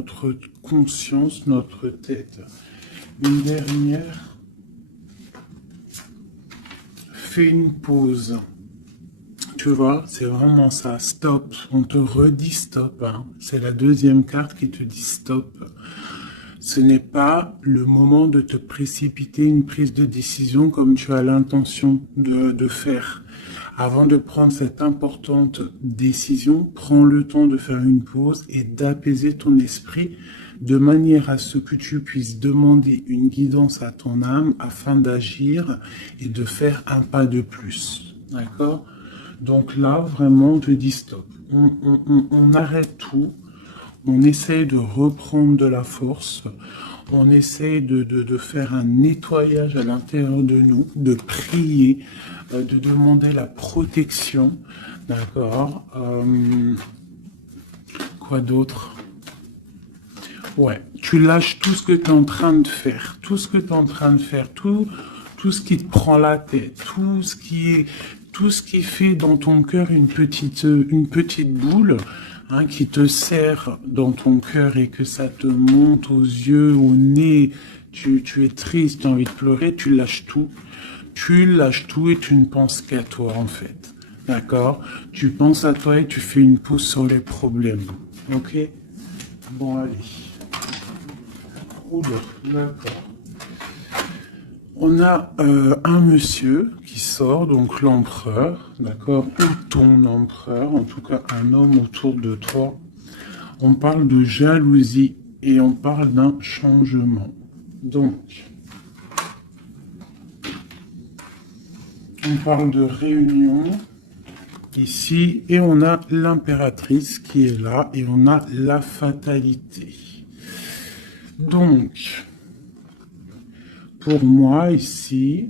notre conscience, notre tête. Une dernière. Fais une pause. Tu vois, c'est vraiment ça. Stop. On te redit stop. Hein. C'est la deuxième carte qui te dit stop. Ce n'est pas le moment de te précipiter une prise de décision comme tu as l'intention de faire. Avant de prendre cette importante décision, prends le temps de faire une pause et d'apaiser ton esprit de manière à ce que tu puisses demander une guidance à ton âme afin d'agir et de faire un pas de plus. D'accord ? Donc là, vraiment, on te dit stop. On arrête tout. On essaye de reprendre de la force. On essaye de faire un nettoyage à l'intérieur de nous, de prier, de demander la protection. D'accord. Quoi d'autre? Ouais, tu lâches tout ce que tu es en train de faire, tout ce que tu es en train de faire, tout ce qui te prend la tête, tout ce qui fait dans ton cœur une petite boule, hein, qui te serre dans ton cœur et que ça te monte aux yeux, au nez, tu es triste, tu as envie de pleurer, tu lâches tout et tu ne penses qu'à toi en fait, d'accord? Tu penses à toi et tu fais une pause sur les problèmes, ok? Bon allez. Oula, d'accord. On a un monsieur qui sort, donc l'empereur, d'accord, ou ton empereur, en tout cas un homme autour de toi. On parle de jalousie et on parle d'un changement. Donc, on parle de réunion ici et on a l'impératrice qui est là et on a la fatalité. Donc, pour moi ici,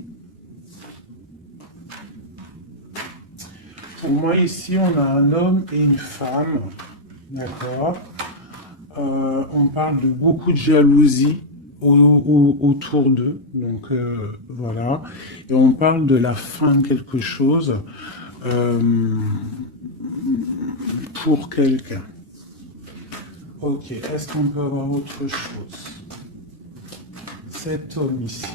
on a un homme et une femme, d'accord. On parle de beaucoup de jalousie autour d'eux, donc voilà. Et on parle de la fin de quelque chose pour quelqu'un. Ok, est-ce qu'on peut avoir autre chose? Cet homme ici.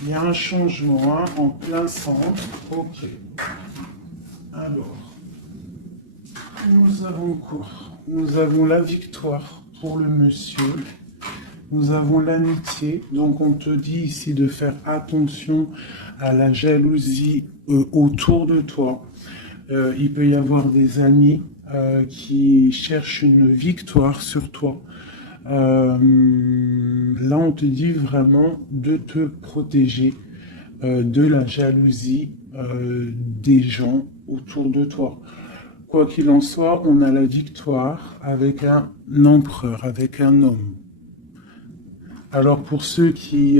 Il y a un changement, hein, en plein centre. Ok. Alors, nous avons quoi? Nous avons la victoire pour le monsieur. Nous avons l'amitié. Donc, on te dit ici de faire attention à la jalousie autour de toi. Il peut y avoir des amis qui cherchent une victoire sur toi. Là, on te dit vraiment de te protéger de la jalousie des gens autour de toi. Quoi qu'il en soit, on a la victoire avec un empereur, avec un homme. Alors pour ceux qui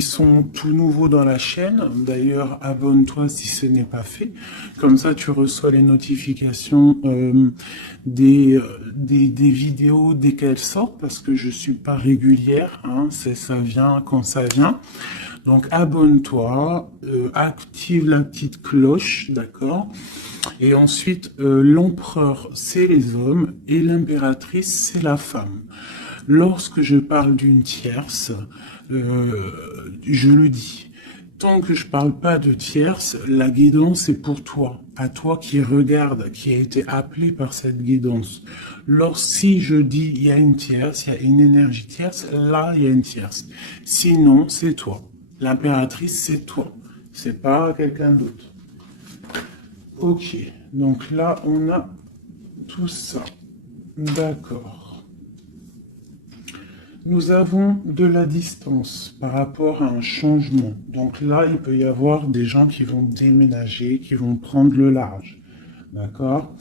sont tout nouveaux dans la chaîne, d'ailleurs abonne-toi si ce n'est pas fait, comme ça tu reçois les notifications des vidéos dès qu'elles sortent, parce que je suis pas régulière, hein, ça vient quand ça vient. Donc abonne-toi, active la petite cloche, d'accord? Et ensuite l'empereur c'est les hommes et l'impératrice c'est la femme. Lorsque je parle d'une tierce, je le dis. Tant que je parle pas de tierce, la guidance est pour toi, à toi qui regarde, qui a été appelé par cette guidance. Si je dis il y a une tierce, il y a une énergie tierce, là il y a une tierce. Sinon, c'est toi. L'impératrice, c'est toi. C'est pas quelqu'un d'autre. Ok, donc là on a tout ça. D'accord. Nous avons de la distance par rapport à un changement. Donc là, il peut y avoir des gens qui vont déménager, qui vont prendre le large. D'accord?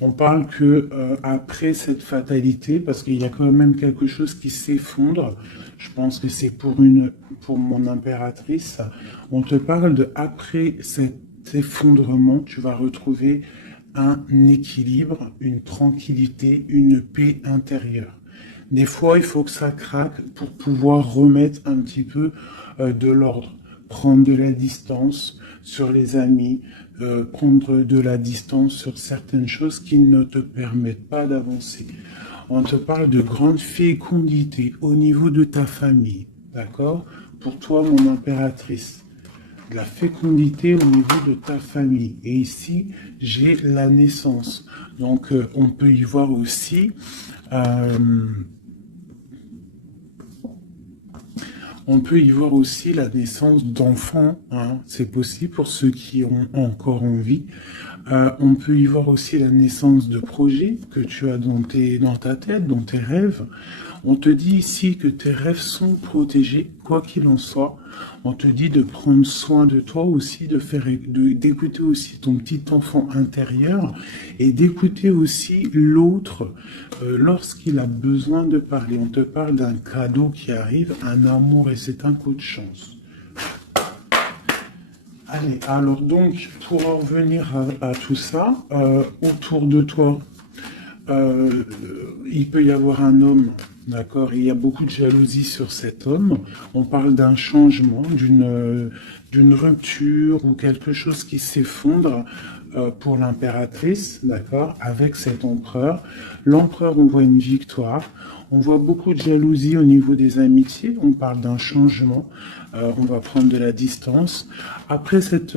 On parle que après cette fatalité, parce qu'il y a quand même quelque chose qui s'effondre, je pense que c'est pour mon impératrice, on te parle de après cet effondrement, tu vas retrouver un équilibre, une tranquillité, une paix intérieure. Des fois, il faut que ça craque pour pouvoir remettre un petit peu de l'ordre, prendre de la distance, sur les amis, prendre de la distance sur certaines choses qui ne te permettent pas d'avancer. On te parle de grande fécondité au niveau de ta famille, d'accord? Pour toi, mon impératrice. De la fécondité au niveau de ta famille. Et ici, j'ai la naissance. Donc, on peut y voir aussi... on peut y voir aussi la naissance d'enfants, hein. C'est possible pour ceux qui ont encore envie. On peut y voir aussi la naissance de projets que tu as dans ta tête, dans tes rêves. On te dit ici que tes rêves sont protégés, quoi qu'il en soit. On te dit de prendre soin de toi aussi, d'écouter aussi ton petit enfant intérieur et d'écouter aussi l'autre lorsqu'il a besoin de parler. On te parle d'un cadeau qui arrive, un amour, et c'est un coup de chance. Allez, alors donc, pour en revenir à tout ça, autour de toi, il peut y avoir un homme, d'accord? Il y a beaucoup de jalousie sur cet homme. On parle d'un changement, d'une rupture ou quelque chose qui s'effondre pour l'impératrice, d'accord? Avec cet empereur. L'empereur, on voit une victoire. On voit beaucoup de jalousie au niveau des amitiés. On parle d'un changement. On va prendre de la distance. Après cet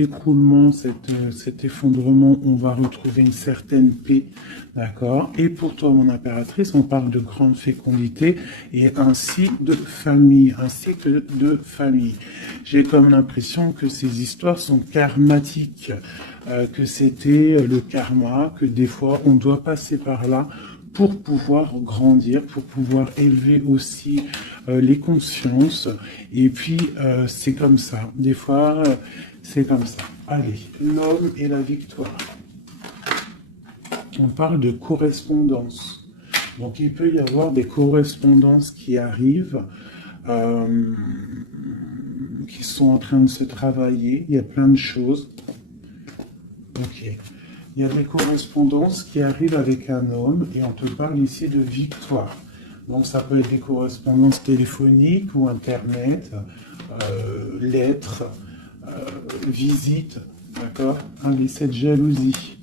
écroulement, cet effondrement, on va retrouver une certaine paix, d'accord? Et pour toi, mon impératrice, on parle de grande fécondité et ainsi de famille, un cycle de famille. J'ai comme l'impression que ces histoires sont karmatiques, que c'était le karma, que des fois, on doit passer par là pour pouvoir grandir, pour pouvoir élever aussi les consciences. Et puis, c'est comme ça. Des fois, c'est comme ça. Allez, l'homme et la victoire. On parle de correspondance. Donc, il peut y avoir des correspondances qui arrivent, qui sont en train de se travailler. Il y a plein de choses. Ok. Il y a des correspondances qui arrivent avec un homme et on te parle ici de victoire. Donc ça peut être des correspondances téléphoniques ou internet, lettres, visites, d'accord? Allez, cette jalousie.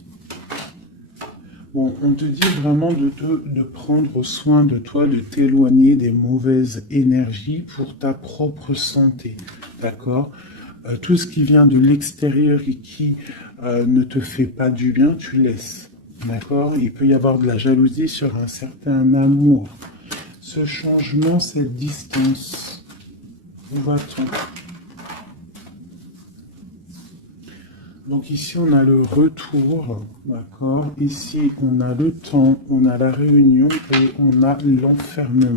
Bon, on te dit vraiment de prendre soin de toi, de t'éloigner des mauvaises énergies pour ta propre santé, d'accord? Tout ce qui vient de l'extérieur et qui ne te fait pas du bien, tu laisses. D'accord? Il peut y avoir de la jalousie sur un certain amour. Ce changement, cette distance, où va-t-on? Donc ici, on a le retour, d'accord? Ici, on a le temps, on a la réunion et on a l'enfermement.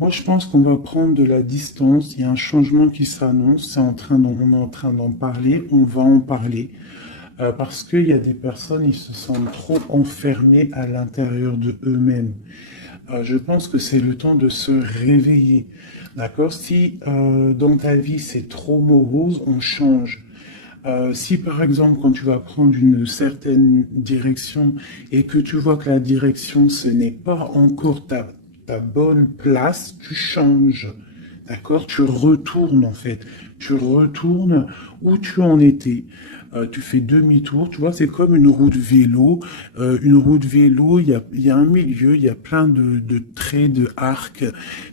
Moi, je pense qu'on va prendre de la distance. Il y a un changement qui s'annonce. On est en train d'en parler. On va en parler. Parce qu'il y a des personnes, ils se sentent trop enfermés à l'intérieur de eux-mêmes. Je pense que c'est le temps de se réveiller. D'accord? Si dans ta vie, c'est trop morose, on change. Si par exemple, quand tu vas prendre une certaine direction et que tu vois que la direction, ce n'est pas encore ta bonne place, tu changes, d'accord? Tu retournes en fait, tu retournes où tu en étais. Tu fais demi-tour, tu vois, c'est comme une roue de vélo. Une roue de vélo, il y a un milieu, il y a plein de traits, de arcs.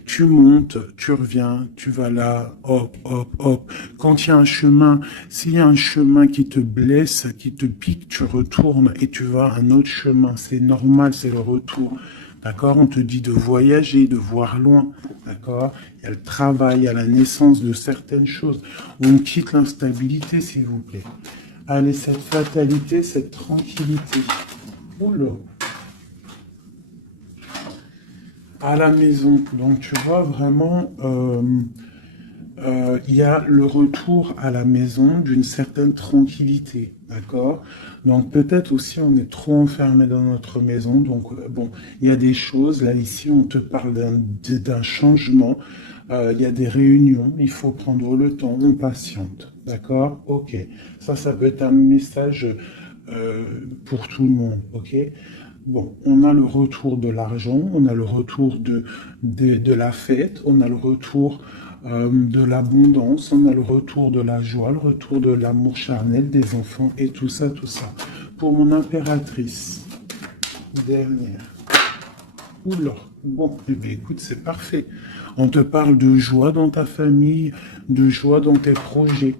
Tu montes, tu reviens, tu vas là, hop, hop, hop. Quand il y a un chemin, s'il y a un chemin qui te blesse, qui te pique, tu retournes et tu vas à un autre chemin. C'est normal, c'est le retour. D'accord? On te dit de voyager, de voir loin. D'accord? Il y a le travail, il y a la naissance de certaines choses. On quitte l'instabilité, s'il vous plaît. Allez, cette fatalité, cette tranquillité. Oula. À la maison. Donc, tu vois, vraiment, il y a le retour à la maison d'une certaine tranquillité. D'accord? Donc, peut-être aussi, on est trop enfermé dans notre maison. Donc, bon, il y a des choses. Là, ici, on te parle d'un changement. Il y a des réunions. Il faut prendre le temps. On patiente. D'accord? Ok. Ça peut être un message pour tout le monde. Ok? Bon, on a le retour de l'argent, on a le retour de la fête, on a le retour de l'abondance, on a le retour de la joie, le retour de l'amour charnel des enfants et tout ça, tout ça. Pour mon impératrice, dernière. Oula, bon, eh bien, écoute, c'est parfait. On te parle de joie dans ta famille, de joie dans tes projets.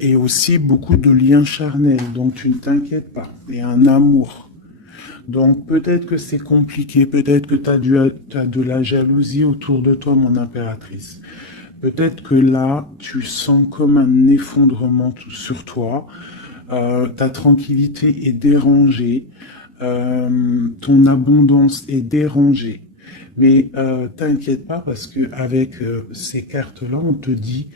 Et aussi beaucoup de liens charnels, donc tu ne t'inquiètes pas. Et un amour. Donc peut-être que c'est compliqué, peut-être que tu as de la jalousie autour de toi, mon impératrice. Peut-être que là, tu sens comme un effondrement sur toi. Ta tranquillité est dérangée. Ton abondance est dérangée. Mais t'inquiète pas parce que avec ces cartes-là, on te dit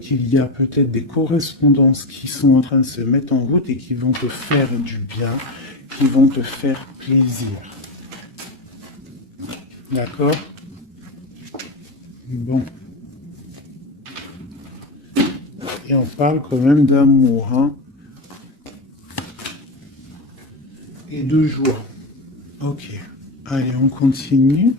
qu'il y a peut-être des correspondances qui sont en train de se mettre en route et qui vont te faire du bien, qui vont te faire plaisir. D'accord? Bon. Et on parle quand même d'amour, hein? Et de joie. Ok. Allez, on continue.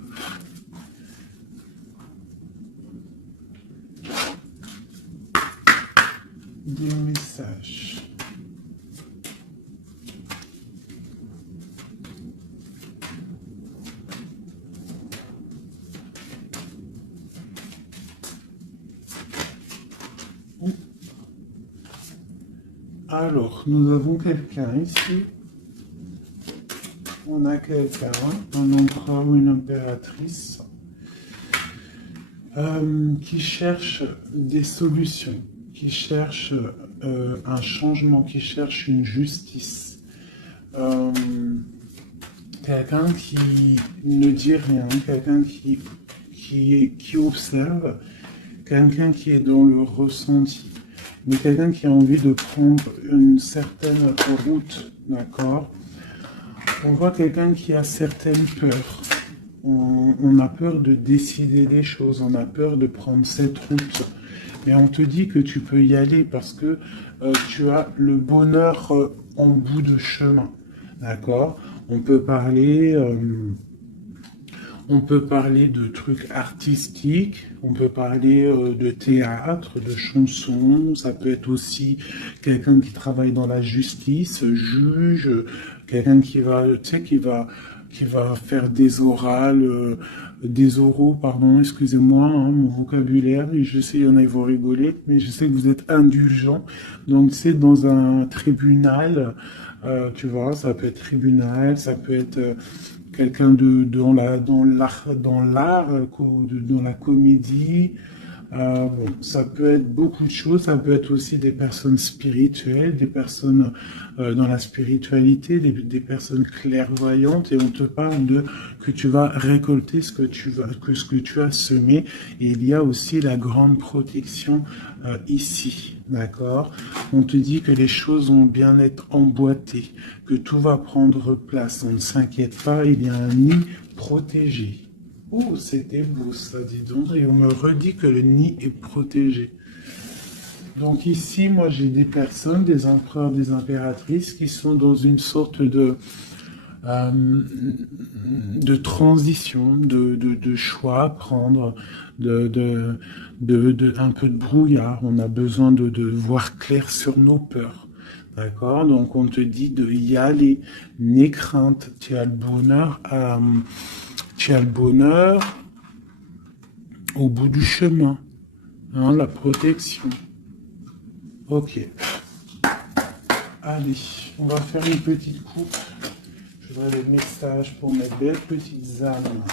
Des messages. Alors, nous avons quelqu'un ici. On a quelqu'un, un empereur ou une impératrice, qui cherche des solutions, qui cherche un changement, qui cherche une justice. Quelqu'un qui ne dit rien, quelqu'un qui observe, quelqu'un qui est dans le ressenti, mais quelqu'un qui a envie de prendre une certaine route, d'accord? On voit quelqu'un qui a certaines peurs. On a peur de décider des choses, on a peur de prendre cette route. Mais on te dit que tu peux y aller parce que tu as le bonheur en bout de chemin. D'accord? On peut parler de trucs artistiques, on peut parler de théâtre, de chansons, ça peut être aussi quelqu'un qui travaille dans la justice, juge, quelqu'un qui va, tu sais, qui va faire des orales, des oraux, pardon, excusez-moi, hein, mon vocabulaire, et je sais, il y en a, ils vont rigoler, mais je sais que vous êtes indulgents, donc c'est dans un tribunal, tu vois, ça peut être tribunal, ça peut être quelqu'un dans l'art, dans la comédie. Bon, ça peut être beaucoup de choses, ça peut être aussi des personnes spirituelles, des personnes dans la spiritualité, des personnes clairvoyantes, et on te parle de que tu vas récolter ce que tu as semé, et il y a aussi la grande protection ici, d'accord? On te dit que les choses vont bien être emboîtées, que tout va prendre place, on ne s'inquiète pas, il y a un nid protégé. Oh, c'était beau ça, dis donc. Et on me redit que le nid est protégé. Donc ici, moi, j'ai des personnes, des empereurs, des impératrices qui sont dans une sorte de transition, de choix à prendre, un peu de brouillard. On a besoin de voir clair sur nos peurs. D'accord? Donc on te dit de y aller. N'aie crainte, tu as le bonheur à... Tu as le bonheur au bout du chemin, hein, la protection. Ok. Allez, on va faire une petite coupe. Je voudrais les messages pour mes belles petites âmes.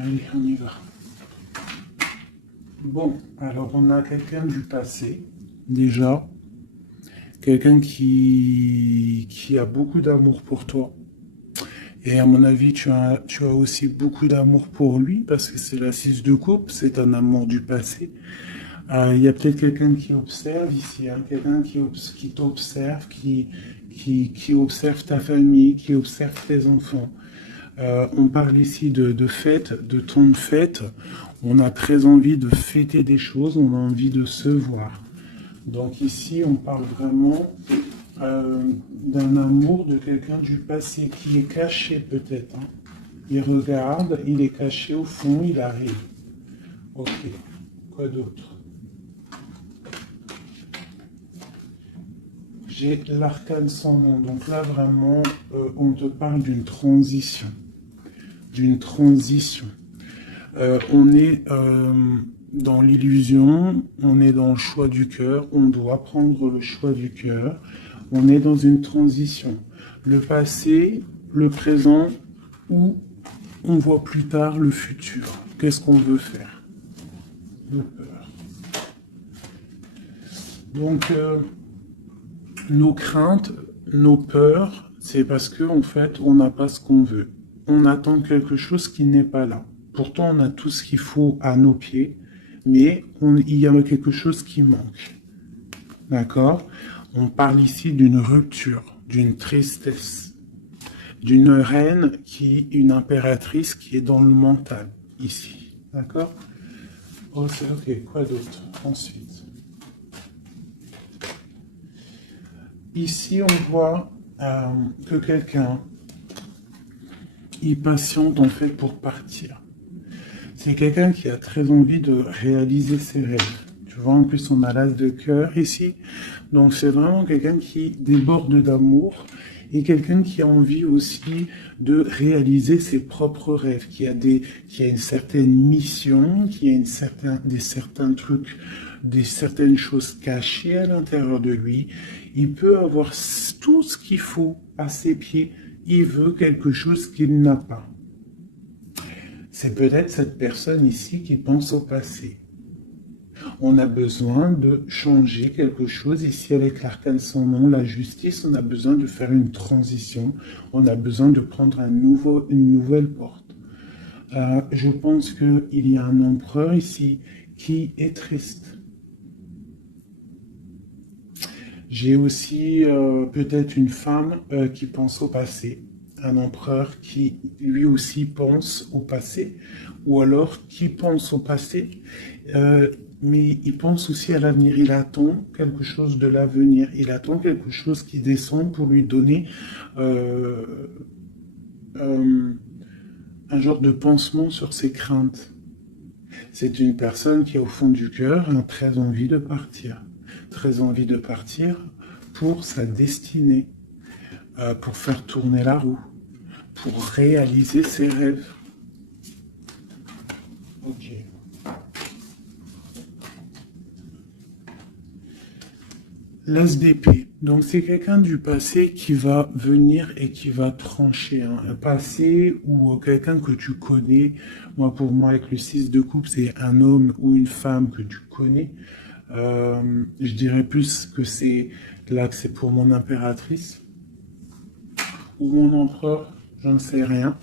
Allez, on y va. Bon, alors on a quelqu'un du passé, déjà. quelqu'un qui a beaucoup d'amour pour toi. Et à mon avis, tu as aussi beaucoup d'amour pour lui, parce que c'est la 6 de coupe, c'est un amour du passé. Il y a peut-être quelqu'un qui observe ici, hein, quelqu'un qui t'observe, qui observe ta famille, qui observe tes enfants. On parle ici de fête, de temps de fête. On a très envie de fêter des choses, on a envie de se voir. Donc ici, on parle vraiment d'un amour de quelqu'un du passé qui est caché peut-être, hein. Il regarde, il est caché au fond, il arrive. Ok, quoi d'autre? J'ai l'arcane sans nom. Donc là, vraiment, on te parle d'une transition. D'une transition. On est dans l'illusion, on est dans le choix du cœur, on doit prendre le choix du cœur. On est dans une transition. Le passé, le présent, ou on voit plus tard le futur. Qu'est-ce qu'on veut faire? Nos peurs. Donc, nos craintes, nos peurs, c'est parce que en fait, on n'a pas ce qu'on veut. On attend quelque chose qui n'est pas là. Pourtant, on a tout ce qu'il faut à nos pieds, mais il y a quelque chose qui manque. D'accord? On parle ici d'une rupture, d'une tristesse, d'une reine une impératrice qui est dans le mental, ici. D'accord? Ok, quoi d'autre? Ensuite. Ici, on voit que quelqu'un, il patiente en fait pour partir. C'est quelqu'un qui a très envie de réaliser ses rêves. Tu vois, en plus, on a l'as de cœur ici. Donc, c'est vraiment quelqu'un qui déborde d'amour et quelqu'un qui a envie aussi de réaliser ses propres rêves, qui a une certaine mission, qui a certains trucs, certaines choses cachées à l'intérieur de lui. Il peut avoir tout ce qu'il faut à ses pieds. Il veut quelque chose qu'il n'a pas. C'est peut-être cette personne ici qui pense au passé. On a besoin de changer quelque chose ici avec l'arcane sans nom, la justice. On a besoin de faire une transition. On a besoin de prendre une nouvelle porte. Je pense qu'il y a un empereur ici qui est triste. J'ai aussi peut-être une femme qui pense au passé. Un empereur qui lui aussi pense au passé, ou alors qui pense au passé, mais il pense aussi à l'avenir. Il attend quelque chose de l'avenir, il attend quelque chose qui descend pour lui donner un genre de pansement sur ses craintes. C'est une personne qui, au fond du cœur, a très envie de partir. Très envie de partir pour sa destinée, pour faire tourner la roue, pour réaliser ses rêves. Ok. L'as d'épée. Donc c'est quelqu'un du passé qui va venir et qui va trancher. Hein. Un passé ou quelqu'un que tu connais. Pour moi, avec le 6 de coupe, c'est un homme ou une femme que tu connais. Je dirais plus que c'est pour mon impératrice ou mon empereur, je ne sais rien.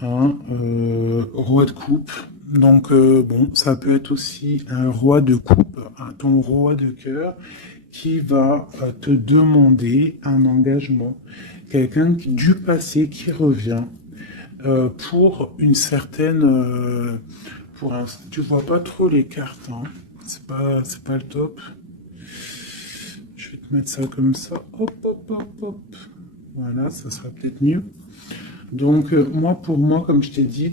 Hein, roi de coupe. Donc bon, ça peut être aussi un roi de coupe, ton roi de cœur qui va te demander un engagement. Quelqu'un du passé qui revient pour une certaine... tu vois pas trop les cartes, hein. C'est pas le top. Je vais te mettre ça comme ça. Hop, hop, hop, hop. Voilà, ça sera peut-être mieux. Donc, pour moi, comme je t'ai dit,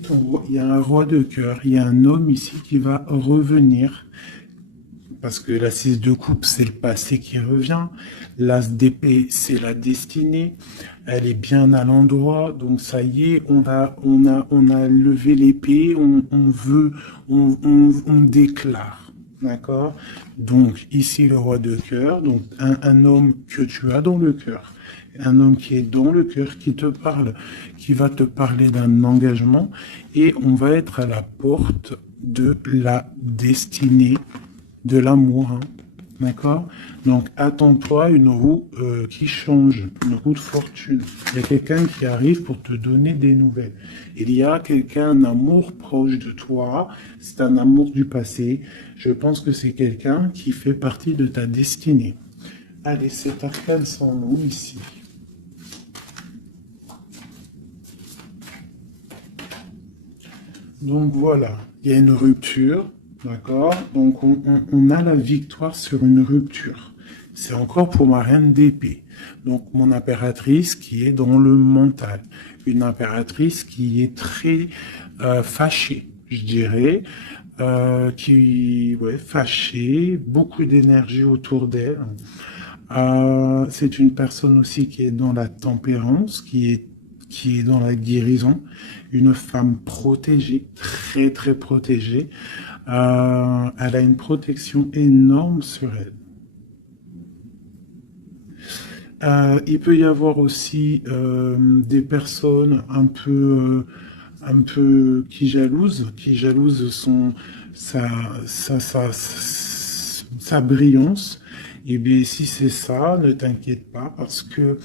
il y a un roi de cœur. Il y a un homme ici qui va revenir. Parce que la 6 de coupe, c'est le passé qui revient. L'as d'épée, c'est la destinée. Elle est bien à l'endroit. Donc, ça y est, on a levé l'épée. On déclare. D'accord? Donc, ici, le roi de cœur. Donc, un homme que tu as dans le cœur. Un homme qui est dans le cœur, qui te parle, qui va te parler d'un engagement. Et on va être à la porte de la destinée, de l'amour. Hein. D'accord? Donc, attends-toi une roue qui change, une roue de fortune. Il y a quelqu'un qui arrive pour te donner des nouvelles. Il y a quelqu'un, un amour proche de toi. C'est un amour du passé. Je pense que c'est quelqu'un qui fait partie de ta destinée. Allez, cet arcane sans nous ici. Donc voilà, il y a une rupture, d'accord? Donc on a la victoire sur une rupture. C'est encore pour ma reine d'épée. Donc mon impératrice qui est dans le mental. Une impératrice qui est très fâchée, je dirais. Fâchée, beaucoup d'énergie autour d'elle. C'est une personne aussi qui est dans la tempérance, qui est dans la guérison, une femme protégée, très très protégée. Elle a une protection énorme sur elle. Il peut y avoir aussi des personnes un peu qui jalousent sa, sa brillance. Et bien si c'est ça, ne t'inquiète pas parce que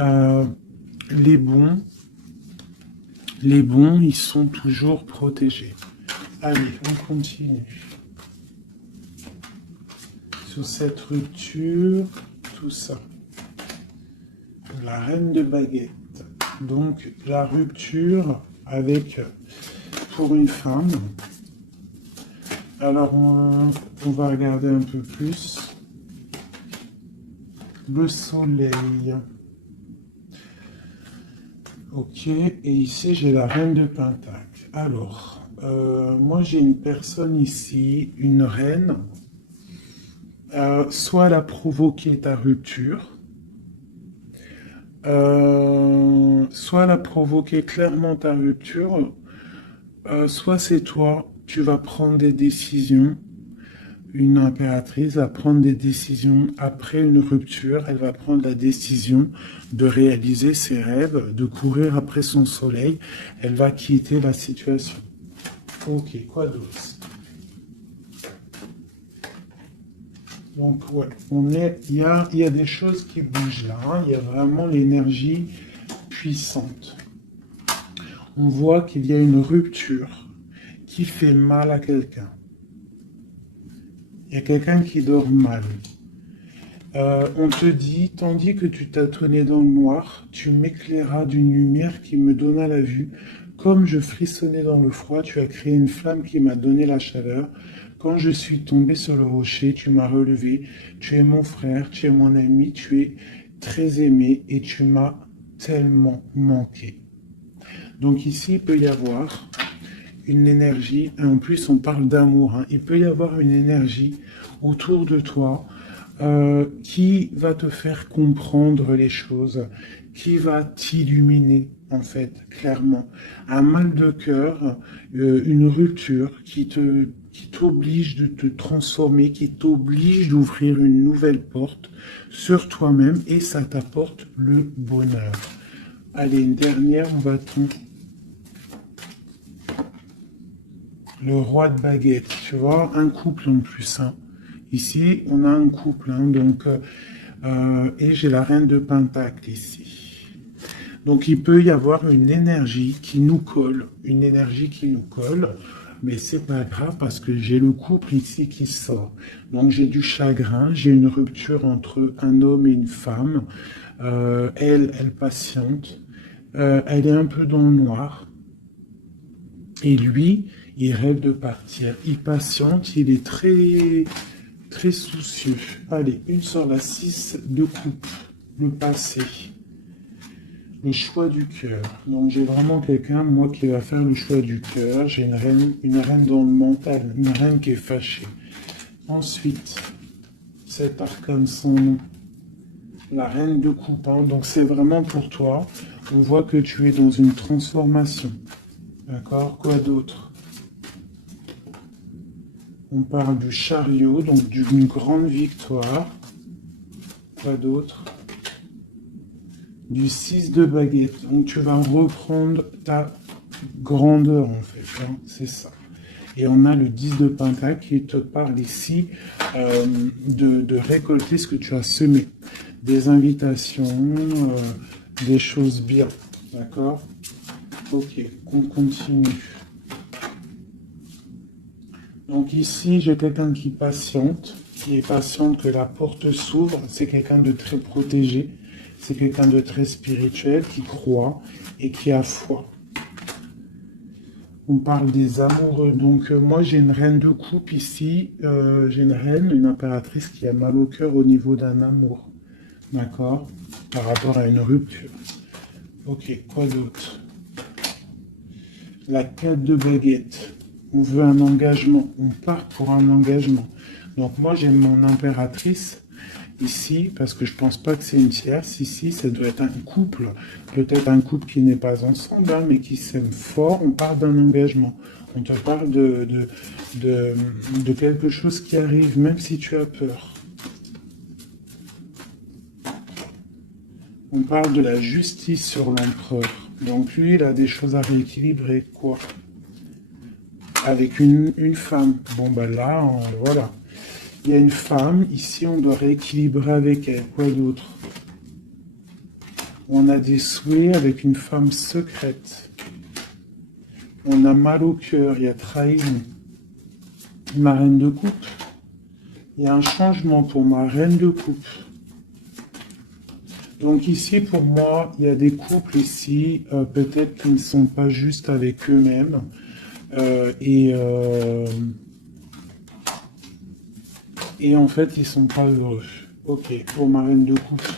euh, les bons, ils sont toujours protégés. Allez, on continue. Sur cette rupture, tout ça. La reine de baguette. Donc, la rupture avec, pour une femme. Alors, on va regarder un peu plus. Le soleil. Ok, et ici j'ai la reine de Pentacle. Alors, moi j'ai une personne ici, une reine. Soit elle a provoqué ta rupture, soit elle a provoqué clairement ta rupture, soit c'est toi, tu vas prendre des décisions. Une impératrice va prendre des décisions après une rupture. Elle va prendre la décision de réaliser ses rêves, de courir après son soleil. Elle va quitter la situation. Ok, quoi d'autre? Donc, ouais, il y a des choses qui bougent là. Hein. Il y a vraiment l'énergie puissante. On voit qu'il y a une rupture qui fait mal à quelqu'un. Il y a quelqu'un qui dort mal. On te dit, tandis que tu tâtonnais dans le noir, tu m'éclairas d'une lumière qui me donna la vue. Comme je frissonnais dans le froid, tu as créé une flamme qui m'a donné la chaleur. Quand je suis tombé sur le rocher, tu m'as relevé. Tu es mon frère, tu es mon ami, tu es très aimé et tu m'as tellement manqué. Donc ici, il peut y avoir une énergie, et en plus on parle d'amour, hein. Il peut y avoir une énergie autour de toi qui va te faire comprendre les choses, qui va t'illuminer en fait, clairement. Un mal de cœur, une rupture qui t'oblige de te transformer, qui t'oblige d'ouvrir une nouvelle porte sur toi-même et ça t'apporte le bonheur. Allez, une dernière, on va le roi de baguette, tu vois, un couple en plus. Hein. Ici, on a un couple, hein, donc, et j'ai la reine de Pentacle ici. Donc, il peut y avoir une énergie qui nous colle, mais c'est pas grave parce que j'ai le couple ici qui sort. Donc, j'ai du chagrin, j'ai une rupture entre un homme et une femme. Elle patiente, elle est un peu dans le noir. Et lui, il rêve de partir. Il patiente, il est très, très soucieux. Allez, une sur la 6 de coupe. Le passé. Le choix du cœur. Donc j'ai vraiment quelqu'un, moi, qui va faire le choix du cœur. J'ai une reine dans le mental, une reine qui est fâchée. Ensuite, cet arcane sans nom. La reine de coupe. Hein. Donc c'est vraiment pour toi. On voit que tu es dans une transformation. D'accord? Quoi d'autre? On parle du chariot, donc d'une grande victoire. Quoi d'autre? Du 6 de baguette. Donc tu vas reprendre ta grandeur en fait. Hein, c'est ça. Et on a le 10 de pentacle qui te parle ici de récolter ce que tu as semé. Des invitations, des choses bien. D'accord? Ok, on continue. Donc ici, j'ai quelqu'un qui est patiente que la porte s'ouvre. C'est quelqu'un de très protégé. C'est quelqu'un de très spirituel qui croit et qui a foi. On parle des amoureux. Donc moi, j'ai une reine de coupe ici. J'ai une reine, une impératrice qui a mal au cœur au niveau d'un amour. D'accord? Par rapport à une rupture. Ok, quoi d'autre? La 4 de baguette. On veut un engagement. On part pour un engagement. Donc moi, j'ai mon impératrice ici, parce que je pense pas que c'est une tierce. Ici, ça doit être un couple. Peut-être un couple qui n'est pas ensemble, hein, mais qui s'aime fort. On parle d'un engagement. On te parle de quelque chose qui arrive, même si tu as peur. On parle de la justice sur l'empereur. Donc lui, il a des choses à rééquilibrer. Quoi? Avec une femme. Bon, ben là, voilà. Il y a une femme. Ici, on doit rééquilibrer avec elle. Quoi d'autre? On a des souhaits avec une femme secrète. On a mal au cœur. Il y a trahison. Ma reine de coupe. Il y a un changement pour ma reine de coupe. Donc ici, pour moi, il y a des couples ici, peut-être qui ne sont pas justes avec eux-mêmes. Et en fait, ils sont pas heureux. Ok, pour ma reine de coupe.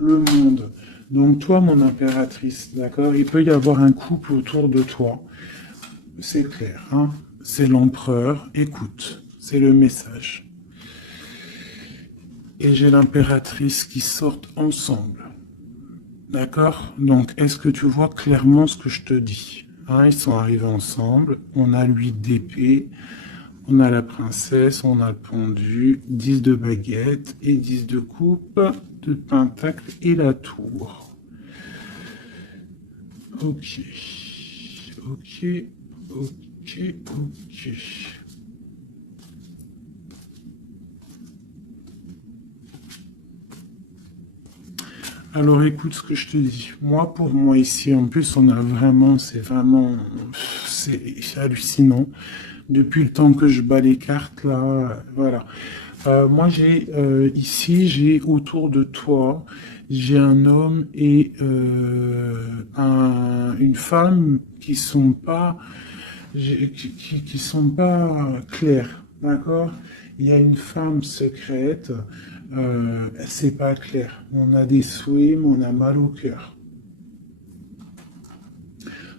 Le monde. Donc toi, mon impératrice, d'accord? Il peut y avoir un couple autour de toi. C'est clair, hein? C'est l'empereur. Écoute, c'est le message. Et j'ai l'impératrice qui sortent ensemble. D'accord? Donc, est-ce que tu vois clairement ce que je te dis? Hein, ils sont arrivés ensemble. On a l'huile d'épée. On a la princesse. On a le pendu. 10 de baguette. Et 10 de coupe. De pentacle. Et la tour. Ok. Ok. Ok. Ok. Alors écoute ce que je te dis. Moi, pour moi ici, en plus, on a vraiment, c'est hallucinant. Depuis le temps que je bats les cartes, là, voilà. Moi, j'ai autour de toi, j'ai un homme et une femme qui sont pas, qui sont pas clairs, d'accord? Il y a une femme secrète, c'est pas clair. On a des souhaits, mais on a mal au cœur.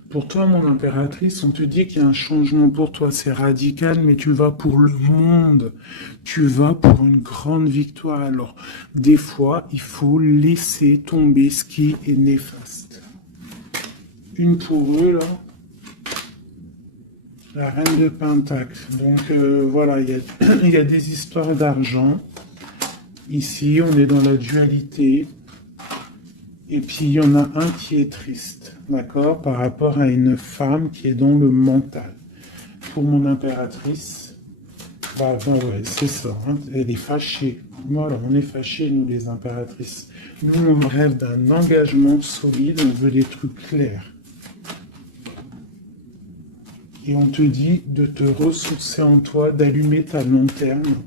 Pour toi, mon impératrice, on te dit qu'il y a un changement pour toi, c'est radical, mais tu vas pour le monde. Tu vas pour une grande victoire. Alors, des fois, il faut laisser tomber ce qui est néfaste. Une pour eux, là. La reine de Pentacle. Donc, voilà, il y a des histoires d'argent. Ici, on est dans la dualité. Et puis, il y en a un qui est triste, d'accord, par rapport à une femme qui est dans le mental. Pour mon impératrice, bah ouais, c'est ça, hein, elle est fâchée. Voilà, on est fâchés, nous, les impératrices. Nous, on rêve d'un engagement solide, on veut des trucs clairs. Et on te dit de te ressourcer en toi, d'allumer ta lanterne.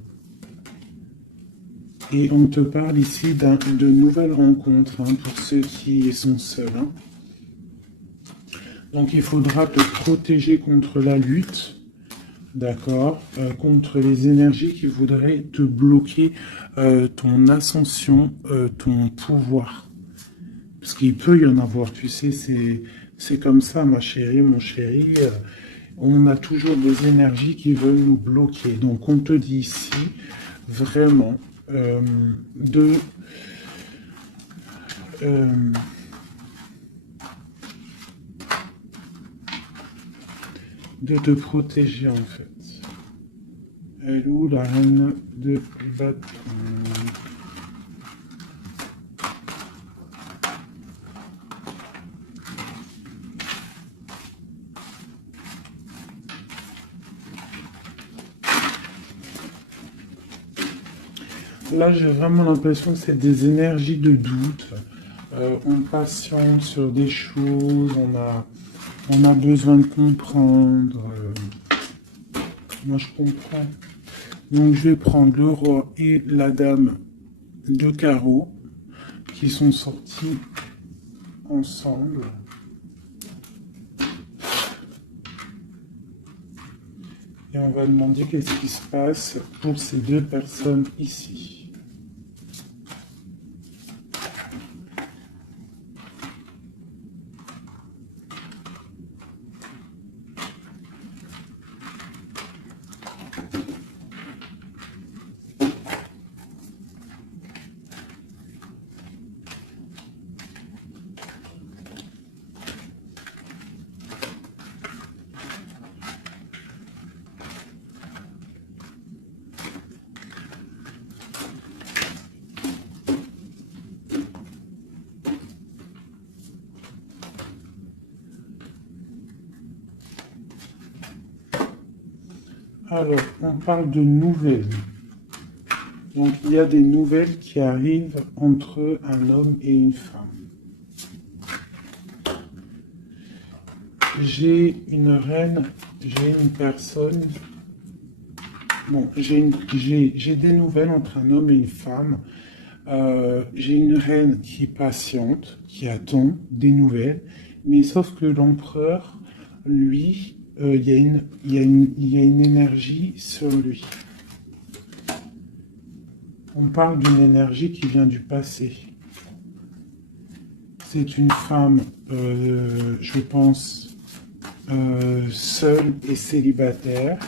Et on te parle ici de nouvelles rencontres, hein, pour ceux qui sont seuls. Hein. Donc il faudra te protéger contre la lutte, d'accord, contre les énergies qui voudraient te bloquer ton ascension, ton pouvoir. Parce qu'il peut y en avoir, tu sais, c'est comme ça, ma chérie, mon chéri. On a toujours des énergies qui veulent nous bloquer. Donc on te dit ici, vraiment, de te protéger en fait. Elle est où la reine de bâton? là, j'ai vraiment l'impression que c'est des énergies de doute. On patiente sur des choses, on a besoin de comprendre. Moi, je comprends. Donc, je vais prendre le roi et la dame de carreau qui sont sortis ensemble. Et on va demander qu'est-ce qui se passe pour ces deux personnes ici. Alors, on parle de nouvelles. Donc, il y a des nouvelles qui arrivent entre un homme et une femme. J'ai une reine, j'ai une personne. Bon, j'ai des nouvelles entre un homme et une femme. J'ai une reine qui patiente, qui attend des nouvelles. Mais sauf que l'empereur, lui, il y a une énergie sur lui. On parle d'une énergie qui vient du passé. C'est une femme, je pense, seule et célibataire,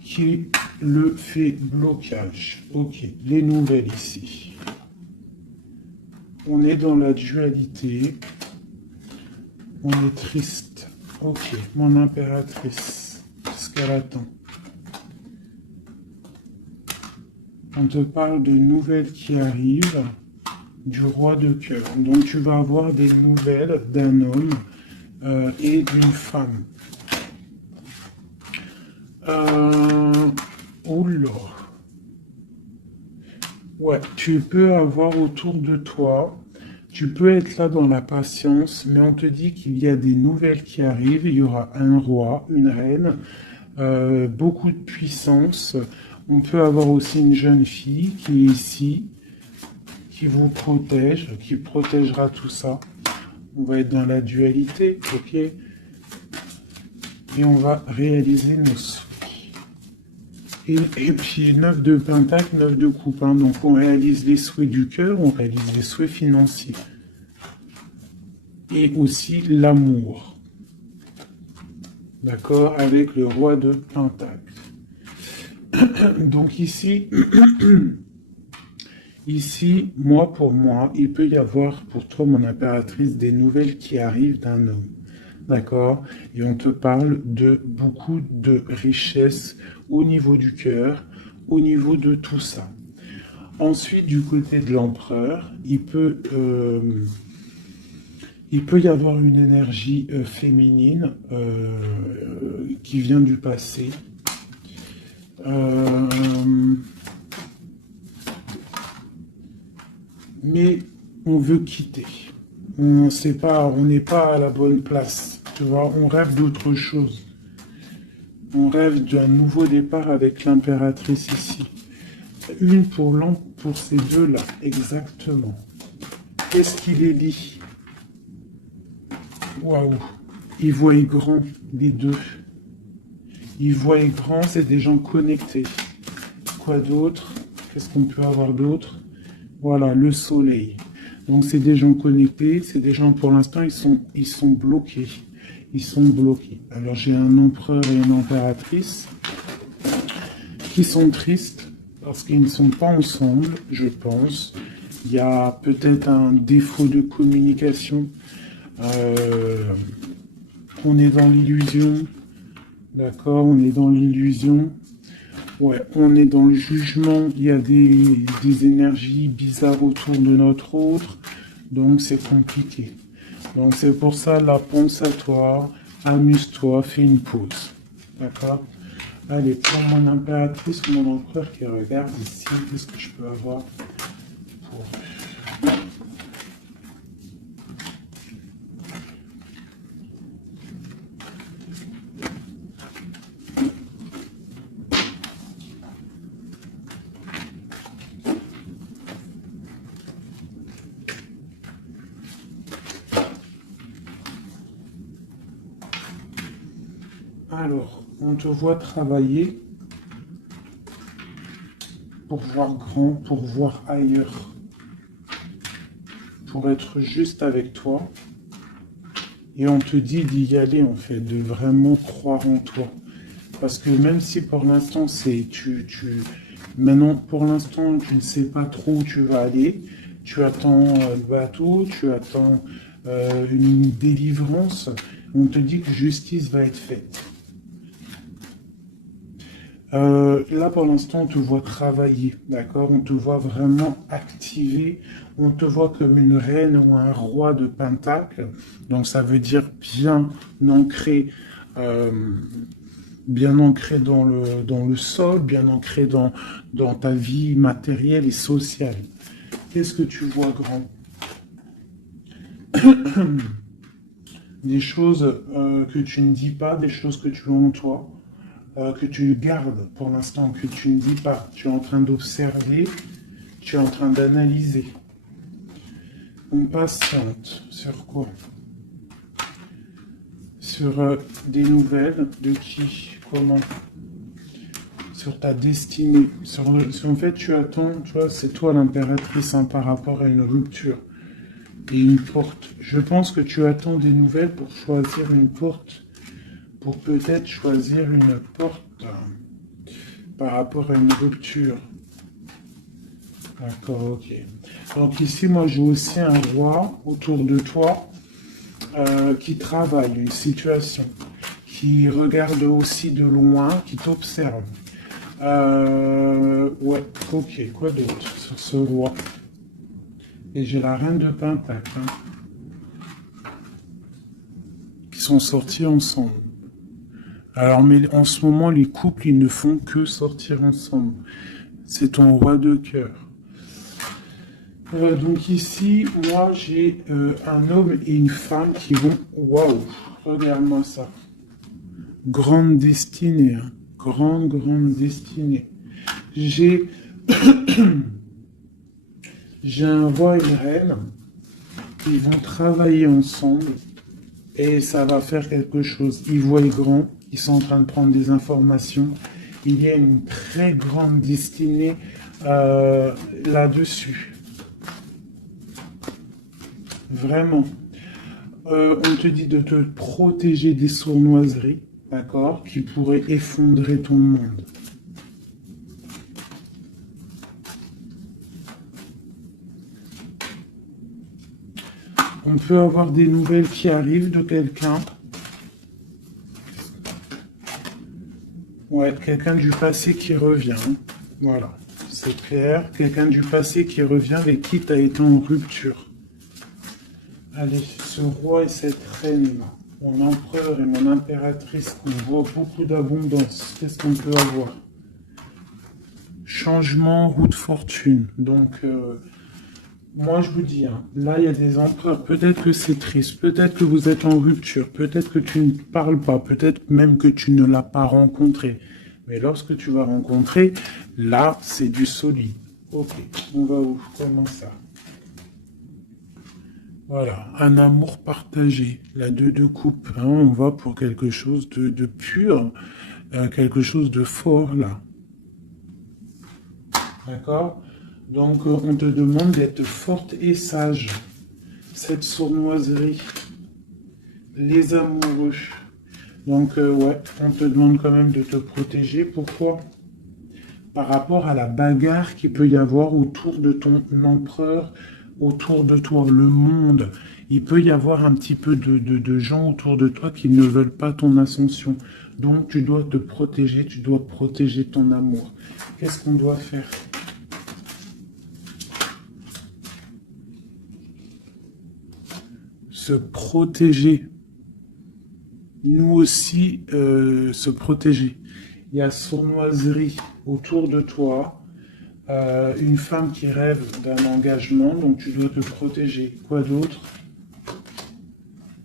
qui le fait blocage. Ok, les nouvelles ici. On est dans la dualité. On est triste. Ok, mon impératrice, ce qu'elle attend. On te parle de nouvelles qui arrivent du roi de cœur. Donc tu vas avoir des nouvelles d'un homme et d'une femme. Oula. Ouais, tu peux avoir autour de toi, tu peux être là dans la patience, mais on te dit qu'il y a des nouvelles qui arrivent. Il y aura un roi, une reine, beaucoup de puissance. On peut avoir aussi une jeune fille qui est ici, qui vous protège, qui protégera tout ça. On va être dans la dualité, ok? Et on va réaliser nos souhaits. Et puis 9 de pentacle, 9 de coupe. Hein. Donc on réalise les souhaits du cœur, on réalise les souhaits financiers. Et aussi l'amour. D'accord? Avec le roi de pentacle. Donc ici, ici, moi pour moi, il peut y avoir pour toi, mon impératrice, des nouvelles qui arrivent d'un homme. D'accord? Et on te parle de beaucoup de richesses au niveau du cœur, au niveau de tout ça. Ensuite, du côté de l'empereur, il peut y avoir une énergie féminine qui vient du passé. Mais on veut quitter. On sait pas, on n'est pas à la bonne place. Tu vois, on rêve d'autre chose. On rêve d'un nouveau départ avec l'impératrice ici. Une pour ces deux-là, exactement. Qu'est-ce qui les lie? Waouh! Ils voient grand, les deux. Ils voient grand, c'est des gens connectés. Quoi d'autre? Qu'est-ce qu'on peut avoir d'autre? Voilà, le soleil. Donc c'est des gens connectés, c'est des gens pour l'instant ils sont bloqués. Ils sont bloqués. Alors j'ai un empereur et une impératrice qui sont tristes parce qu'ils ne sont pas ensemble, je pense. Il y a peut-être un défaut de communication. On est dans l'illusion. D'accord, on est dans l'illusion. Ouais, on est dans le jugement, il y a des énergies bizarres autour de notre autre, donc c'est compliqué. Donc c'est pour ça, là, pense à toi, amuse-toi, fais une pause. D'accord? Allez, pour mon impératrice, mon empereur qui regarde ici, qu'est-ce que je peux avoir pour... Alors, on te voit travailler pour voir grand, pour voir ailleurs, pour être juste avec toi. Et on te dit d'y aller, en fait, de vraiment croire en toi. Parce que même si pour l'instant, maintenant, pour l'instant, tu ne sais pas trop où tu vas aller, tu attends le bateau, tu attends une délivrance, on te dit que justice va être faite. Là, pour l'instant, on te voit travailler, d'accord? On te voit vraiment activer. On te voit comme une reine ou un roi de Pentacle. Donc, ça veut dire ancré, euh, bien ancré dans le sol, bien ancré dans ta vie matérielle et sociale. Qu'est-ce que tu vois, grand? Des choses que tu ne dis pas, des choses que tu as en toi. Que tu gardes pour l'instant, que tu ne dis pas. Tu es en train d'observer, tu es en train d'analyser. On patiente sur quoi? Sur des nouvelles de qui, comment? Sur ta destinée. En fait, tu attends, tu vois, c'est toi l'impératrice hein, par rapport à une rupture et une porte. Je pense que tu attends des nouvelles pour choisir une porte, pour peut-être choisir une porte par rapport à une rupture. D'accord, ok. Donc ici, moi, j'ai aussi un roi autour de toi qui travaille une situation, qui regarde aussi de loin, qui t'observe. Ouais, ok, quoi d'autre sur ce roi? Et j'ai la reine de Pentacle, hein, qui sont sortis ensemble. Alors, mais en ce moment, les couples, ils ne font que sortir ensemble. C'est ton roi de cœur. Donc ici, moi, j'ai un homme et une femme qui vont... Waouh, regarde-moi ça. Grande destinée, hein. Grande destinée. J'ai... j'ai un roi et une reine. Ils vont travailler ensemble et ça va faire quelque chose. Ils voient grand, ils sont en train de prendre des informations. Il y a une très grande destinée là-dessus. Vraiment. On te dit de te protéger des sournoiseries, d'accord, qui pourraient effondrer ton monde. On peut avoir des nouvelles qui arrivent de quelqu'un. Ouais, quelqu'un du passé qui revient. Voilà, c'est clair. Quelqu'un du passé qui revient avec qui tu as été en rupture. Allez, ce roi et cette reine, mon empereur et mon impératrice, on voit beaucoup d'abondance. Qu'est-ce qu'on peut avoir? Changement, roue de fortune. Donc, moi je vous dis, hein, là il y a des empereurs, peut-être que c'est triste, peut-être que vous êtes en rupture, peut-être que tu ne parles pas, peut-être même que tu ne l'as pas rencontré. Mais lorsque tu vas rencontrer, là c'est du solide. Ok, on va où? Comment ça? Voilà, un amour partagé, la deux de coupe, hein, on va pour quelque chose de pur, quelque chose de fort là. D'accord? Donc on te demande d'être forte et sage. Cette sournoiserie, les amoureux. Donc ouais, on te demande quand même de te protéger. Pourquoi? Par rapport à la bagarre qu'il peut y avoir autour de ton empereur, autour de toi, le monde. Il peut y avoir un petit peu de gens autour de toi qui ne veulent pas ton ascension. Donc tu dois te protéger, tu dois protéger ton amour. Qu'est-ce qu'on doit faire? Se protéger. Nous aussi, se protéger. il y a sournoiserie autour de toi, une femme qui rêve d'un engagement, donc tu dois te protéger. Quoi d'autre?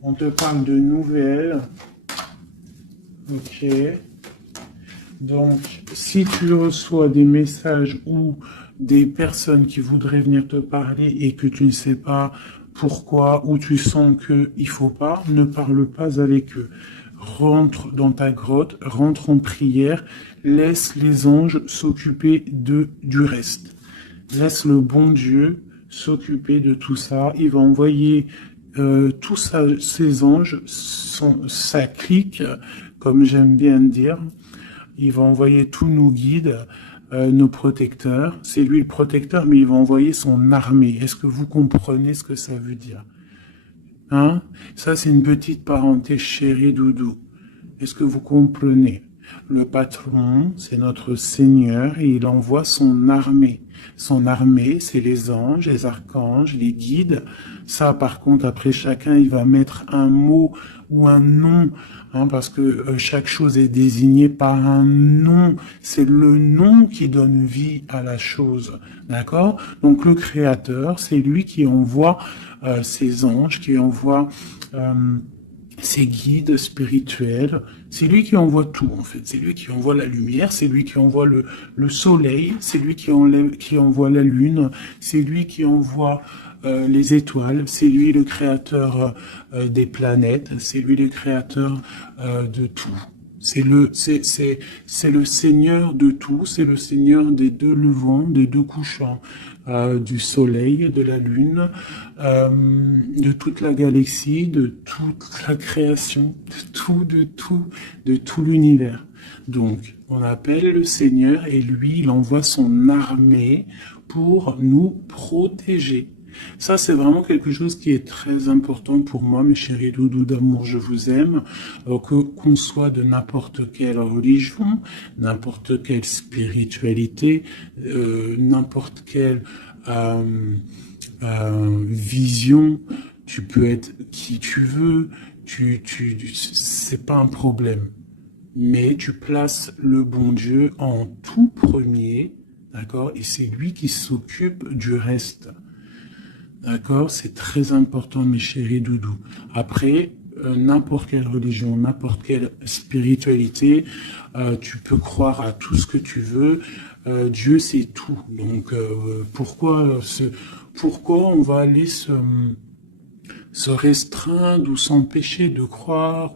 On te parle de nouvelles. Ok. Donc, si tu reçois des messages ou des personnes qui voudraient venir te parler et que tu ne sais pas pourquoi ou tu sens qu'il faut pas, ne parle pas avec eux. Rentre dans ta grotte, rentre en prière, laisse les anges s'occuper du reste. Laisse le bon Dieu s'occuper de tout ça. Il va envoyer tous ses anges, sa clique, comme j'aime bien dire. Il va envoyer tous nos guides, nos protecteurs. C'est lui le protecteur, mais il va envoyer son armée. Est-ce que vous comprenez ce que ça veut dire? Hein? Ça, c'est une petite parenthèse, chérie Doudou. Est-ce que vous comprenez? Le patron, c'est notre Seigneur et il envoie son armée. Son armée, c'est les anges, les archanges, les guides. Ça, par contre, après chacun, il va mettre un mot ou un nom, hein, parce que chaque chose est désignée par un nom. C'est le nom qui donne vie à la chose. D'accord? Donc le Créateur, c'est lui qui envoie ses anges, qui envoie ses guides spirituels. C'est lui qui envoie tout, en fait. C'est lui qui envoie la lumière, c'est lui qui envoie le soleil, c'est lui qui envoie la lune, c'est lui qui envoie les étoiles, c'est lui le créateur des planètes, c'est lui le créateur de tout. C'est le Seigneur de tout, c'est le Seigneur des deux levants, des deux couchants, du soleil, de la lune, de toute la galaxie, de toute la création, de tout l'univers. Donc, on appelle le Seigneur et lui, il envoie son armée pour nous protéger. Ça, c'est vraiment quelque chose qui est très important pour moi, mes chéris doudous d'amour, je vous aime, qu'on soit de n'importe quelle religion, n'importe quelle spiritualité, n'importe quelle vision, tu peux être qui tu veux, c'est pas un problème. Mais tu places le bon Dieu en tout premier, d'accord, et c'est lui qui s'occupe du reste. D'accord? C'est très important, mes chéris doudous. Après, n'importe quelle religion, n'importe quelle spiritualité, tu peux croire à tout ce que tu veux. Dieu, c'est tout. Donc, pourquoi on va aller se restreindre ou s'empêcher de croire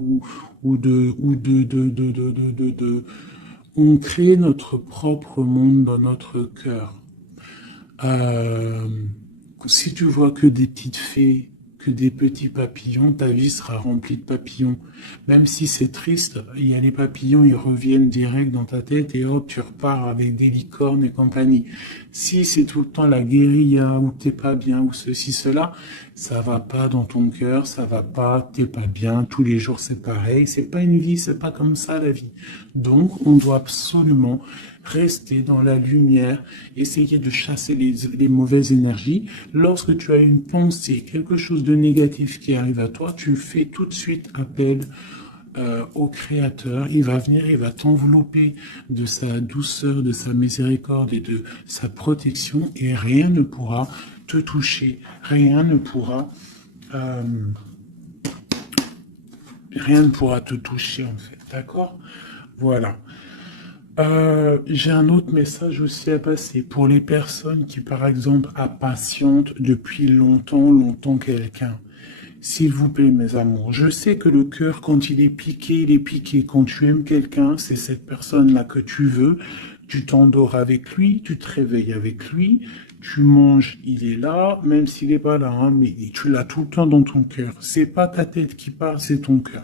on crée notre propre monde dans notre cœur. Si tu vois que des petites fées, que des petits papillons, ta vie sera remplie de papillons. Même si c'est triste, il y a les papillons, ils reviennent direct dans ta tête et hop, tu repars avec des licornes et compagnie. Si c'est tout le temps la guérilla, ou t'es pas bien, ou ceci, cela, ça va pas dans ton cœur, ça va pas, t'es pas bien, tous les jours c'est pareil, c'est pas une vie, c'est pas comme ça la vie. Donc, on doit absolument rester dans la lumière, essayer de chasser les mauvaises énergies. Lorsque tu as une pensée, quelque chose de négatif qui arrive à toi, tu fais tout de suite appel au Créateur. Il va venir, il va t'envelopper de sa douceur, de sa miséricorde et de sa protection et rien ne pourra te toucher, rien ne pourra te toucher en fait, d'accord? Voilà. J'ai un autre message aussi à passer pour les personnes qui, par exemple, impatientent depuis longtemps quelqu'un. S'il vous plaît, mes amours, je sais que le cœur, quand il est piqué, il est piqué. Quand tu aimes quelqu'un, c'est cette personne-là que tu veux. Tu t'endors avec lui, tu te réveilles avec lui, tu manges, il est là, même s'il n'est pas là, hein, mais tu l'as tout le temps dans ton cœur. C'est pas ta tête qui parle, c'est ton cœur.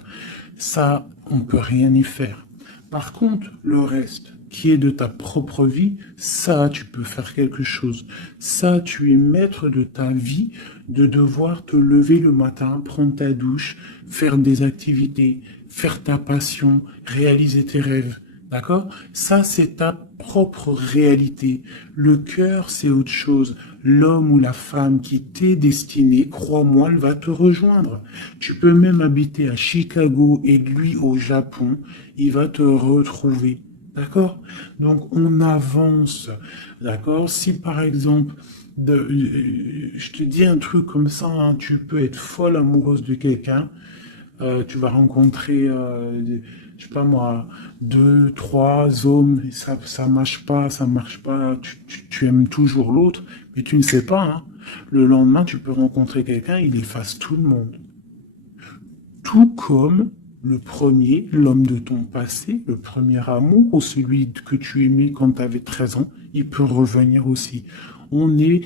Ça, on peut rien y faire. Par contre, le reste, qui est de ta propre vie, ça, tu peux faire quelque chose. Ça, tu es maître de ta vie, de devoir te lever le matin, prendre ta douche, faire des activités, faire ta passion, réaliser tes rêves. D'accord? Ça, c'est ta propre réalité. Le cœur, c'est autre chose. L'homme ou la femme qui t'est destiné, crois-moi, elle va te rejoindre. Tu peux même habiter à Chicago et lui au Japon. Il va te retrouver. D'accord? Donc, on avance. D'accord? Si, par exemple, je te dis un truc comme ça, hein, tu peux être folle amoureuse de quelqu'un, tu vas rencontrer, je sais pas moi, deux, trois hommes, et ça marche pas, tu aimes toujours l'autre, mais tu ne sais pas, hein. Le lendemain, tu peux rencontrer quelqu'un, il efface tout le monde. Tout comme le premier, l'homme de ton passé, le premier amour, ou celui que tu aimais quand tu avais 13 ans, il peut revenir aussi. On est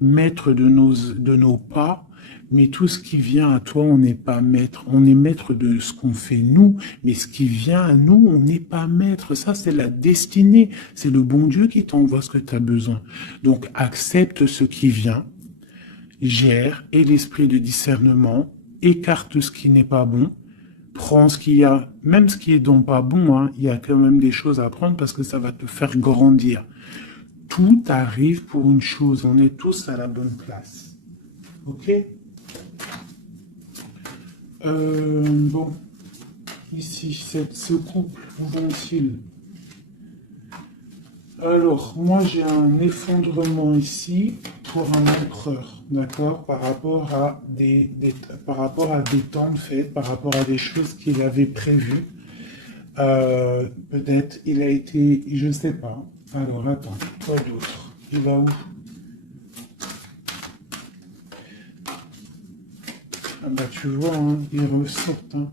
maître de nos pas, mais tout ce qui vient à toi, on n'est pas maître. On est maître de ce qu'on fait nous, mais ce qui vient à nous, on n'est pas maître. Ça, c'est la destinée. C'est le bon Dieu qui t'envoie ce que tu as besoin. Donc, accepte ce qui vient, gère, et l'esprit de discernement, écarte ce qui n'est pas bon, prends ce qu'il y a, même ce qui est donc pas bon, hein, il y a quand même des choses à prendre parce que ça va te faire grandir. Tout arrive pour une chose, on est tous à la bonne place. Ok? Bon, ici, ce couple, où vont-ils? Alors, moi j'ai un effondrement ici pour un empereur, d'accord, par rapport à des temps de fête, par rapport à des choses qu'il avait prévues. Peut-être il a été, je sais pas. Alors attends, quoi d'autre? Il va où? Ah bah tu vois, hein, il ressort. Hein.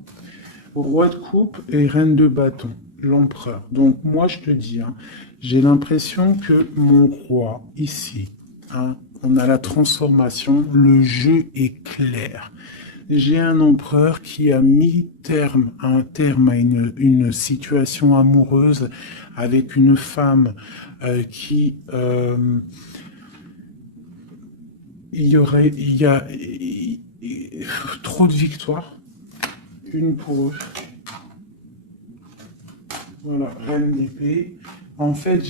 Roi de coupe et reine de bâton, l'empereur. Donc moi je te dis, hein, j'ai l'impression que mon roi ici, hein, on a la transformation, le jeu est clair. J'ai un empereur qui a mis un terme à une situation amoureuse avec une femme qui il y a trop de victoires, une pour eux. Voilà, reine d'épée. En fait,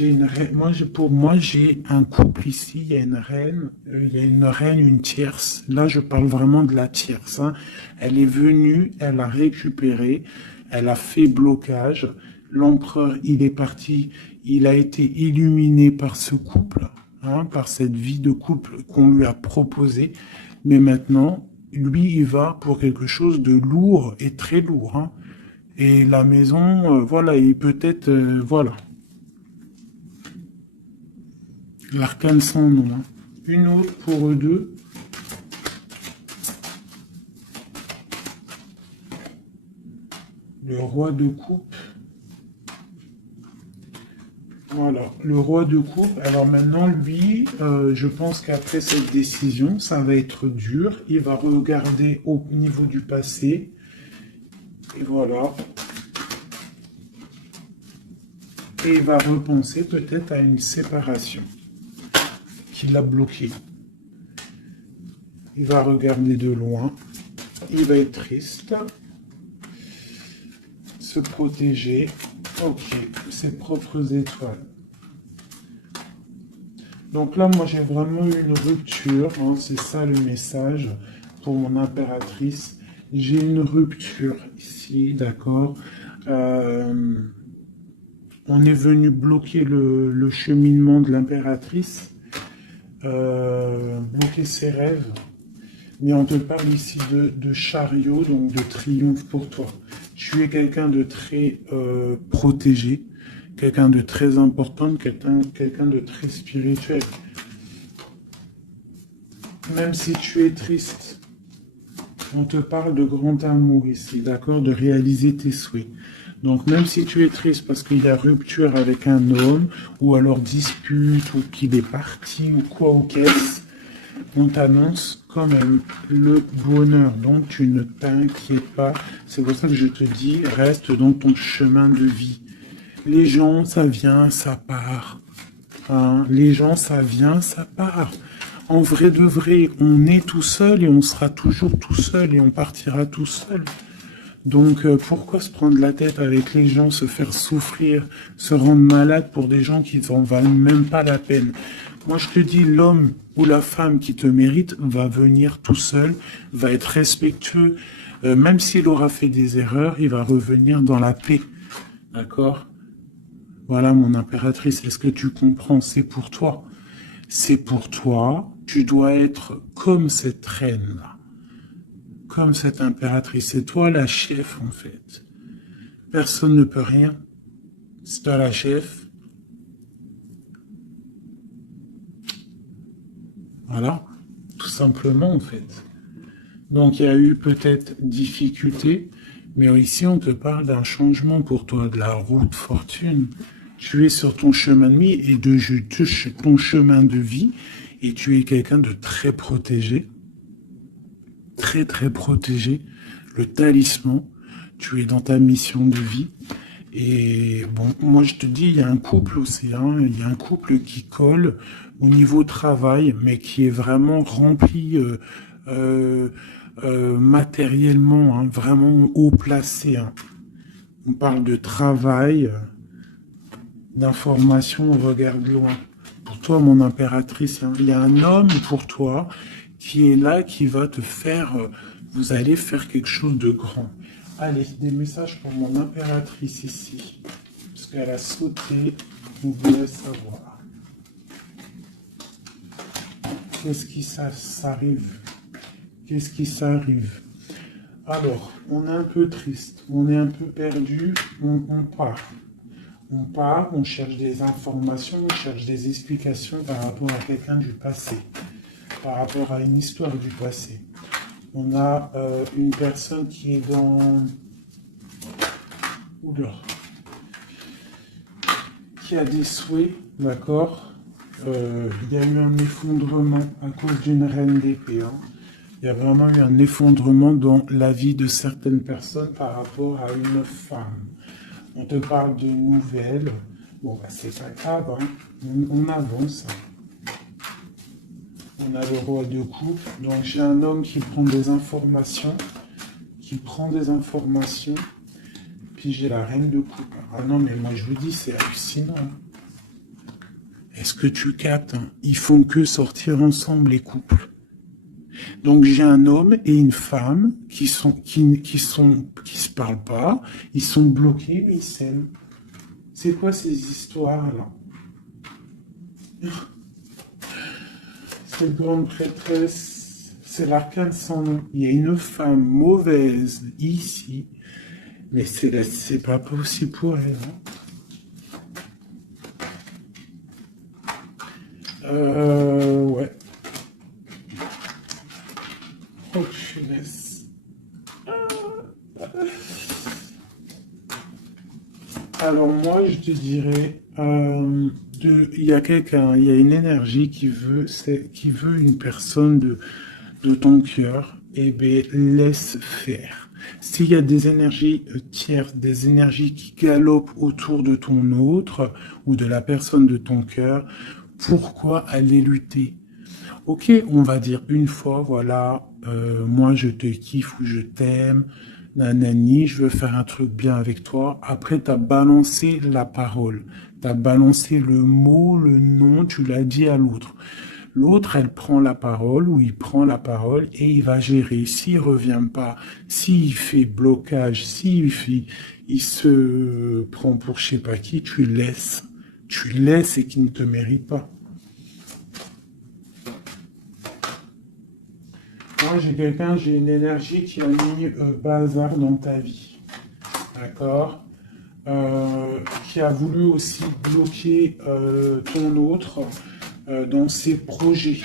pour moi, j'ai un couple ici. Il y a une reine, une tierce. Là, je parle vraiment de la tierce. Hein. Elle est venue, elle a récupéré, elle a fait blocage. L'empereur, il est parti, il a été illuminé par ce couple, hein, par cette vie de couple qu'on lui a proposée. Mais maintenant, lui, il va pour quelque chose de lourd et très lourd. Hein. Et la maison, voilà, et peut-être, voilà. L'arcane sans nom. Hein. Une autre pour eux deux. Le roi de coupe. Voilà, le roi de coupe. Alors maintenant, lui, je pense qu'après cette décision, ça va être dur. Il va regarder au niveau du passé. Et voilà. Et il va repenser peut-être à une séparation qui l'a bloqué. Il va regarder de loin. Il va être triste. Se protéger. Ok, ses propres étoiles. Donc là, moi, j'ai vraiment eu une rupture. Hein, c'est ça le message pour mon impératrice. J'ai une rupture ici, d'accord. On est venu bloquer le cheminement de l'impératrice, bloquer ses rêves. Mais on te parle ici de chariot, donc de triomphe pour toi. Tu es quelqu'un de très protégé, quelqu'un de très important, quelqu'un de très spirituel. Même si tu es triste, on te parle de grand amour ici, d'accord, de réaliser tes souhaits. Donc même si tu es triste parce qu'il y a rupture avec un homme, ou alors dispute, ou qu'il est parti, ou quoi ou qu'est-ce, on t'annonce quand même le bonheur. Donc tu ne t'inquiètes pas. C'est pour ça que je te dis, reste dans ton chemin de vie. Les gens, ça vient, ça part. Hein, les gens, ça vient, ça part. En vrai de vrai, on est tout seul et on sera toujours tout seul et on partira tout seul. Donc pourquoi se prendre la tête avec les gens, se faire souffrir, se rendre malade pour des gens qui n'en valent même pas la peine? Moi je te dis, l'homme ou la femme qui te mérite va venir tout seul, va être respectueux, même s'il aura fait des erreurs, il va revenir dans la paix. D'accord? Voilà, mon impératrice, est-ce que tu comprends? C'est pour toi. C'est pour toi. Tu dois être comme cette reine-là, comme cette impératrice. C'est toi la chef, en fait. Personne ne peut rien. C'est toi la chef. Voilà, tout simplement, en fait. Donc, il y a eu peut-être difficulté, mais ici, on te parle d'un changement pour toi, de la route fortune. Tu es sur ton chemin de vie et ton chemin de vie, et tu es quelqu'un de très protégé, très, très protégé. Le talisman, tu es dans ta mission de vie. Et bon, moi je te dis, il y a un couple aussi, hein, il y a un couple qui colle au niveau travail, mais qui est vraiment rempli euh, matériellement, hein, vraiment haut placé. Hein. On parle de travail, d'information, on regarde loin. Pour toi, mon impératrice, hein, il y a un homme pour toi qui est là, qui va te faire, vous allez faire quelque chose de grand. Allez, des messages pour mon impératrice ici. Parce qu'elle a sauté, vous voulez savoir. Qu'est-ce qui s'arrive? Qu'est-ce qui s'arrive? Alors, on est un peu triste, on est un peu perdu, on part. On part, on cherche des informations, on cherche des explications par rapport à quelqu'un du passé, par rapport à une histoire du passé. On a une personne qui est dans... Oula. Qui a des souhaits, d'accord. Il y a eu un effondrement à cause d'une reine d'épée. Hein. Il y a vraiment eu un effondrement dans la vie de certaines personnes par rapport à une femme. On te parle de nouvelles. Bon, bah, c'est pas grave, hein. On avance. On a le roi de coupe. Donc, j'ai un homme qui prend des informations. Puis, j'ai la reine de coupe. Ah non, mais moi, je vous dis, c'est hallucinant. Est-ce que tu captes, hein? Ils font que sortir ensemble, les couples. Donc j'ai un homme et une femme qui se parlent pas, ils sont bloqués, mais ils s'aiment. C'est quoi ces histoires-là? Cette grande prêtresse, c'est l'arcane sans nom. Il y a une femme mauvaise ici, mais c'est pas possible pour elle. Hein. Ouais. Oh, punaise. Alors moi, je te dirais, il y a quelqu'un, il y a une énergie qui veut une personne de ton cœur. Eh bien, laisse faire. S'il y a des énergies tierces, des énergies qui galopent autour de ton autre ou de la personne de ton cœur, pourquoi aller lutter? Ok, on va dire une fois, voilà, moi je te kiffe ou je t'aime, nanani, je veux faire un truc bien avec toi. Après, tu as balancé la parole, tu as balancé le mot, le nom, tu l'as dit à l'autre. L'autre, elle prend la parole ou il prend la parole et il va gérer. S'il revient pas, s'il fait blocage, il se prend pour je sais pas qui, tu laisses. Tu laisses et qu'il ne te mérite pas. Moi, j'ai une énergie qui a mis bazar dans ta vie. D'accord. Qui a voulu aussi bloquer ton autre dans ses projets.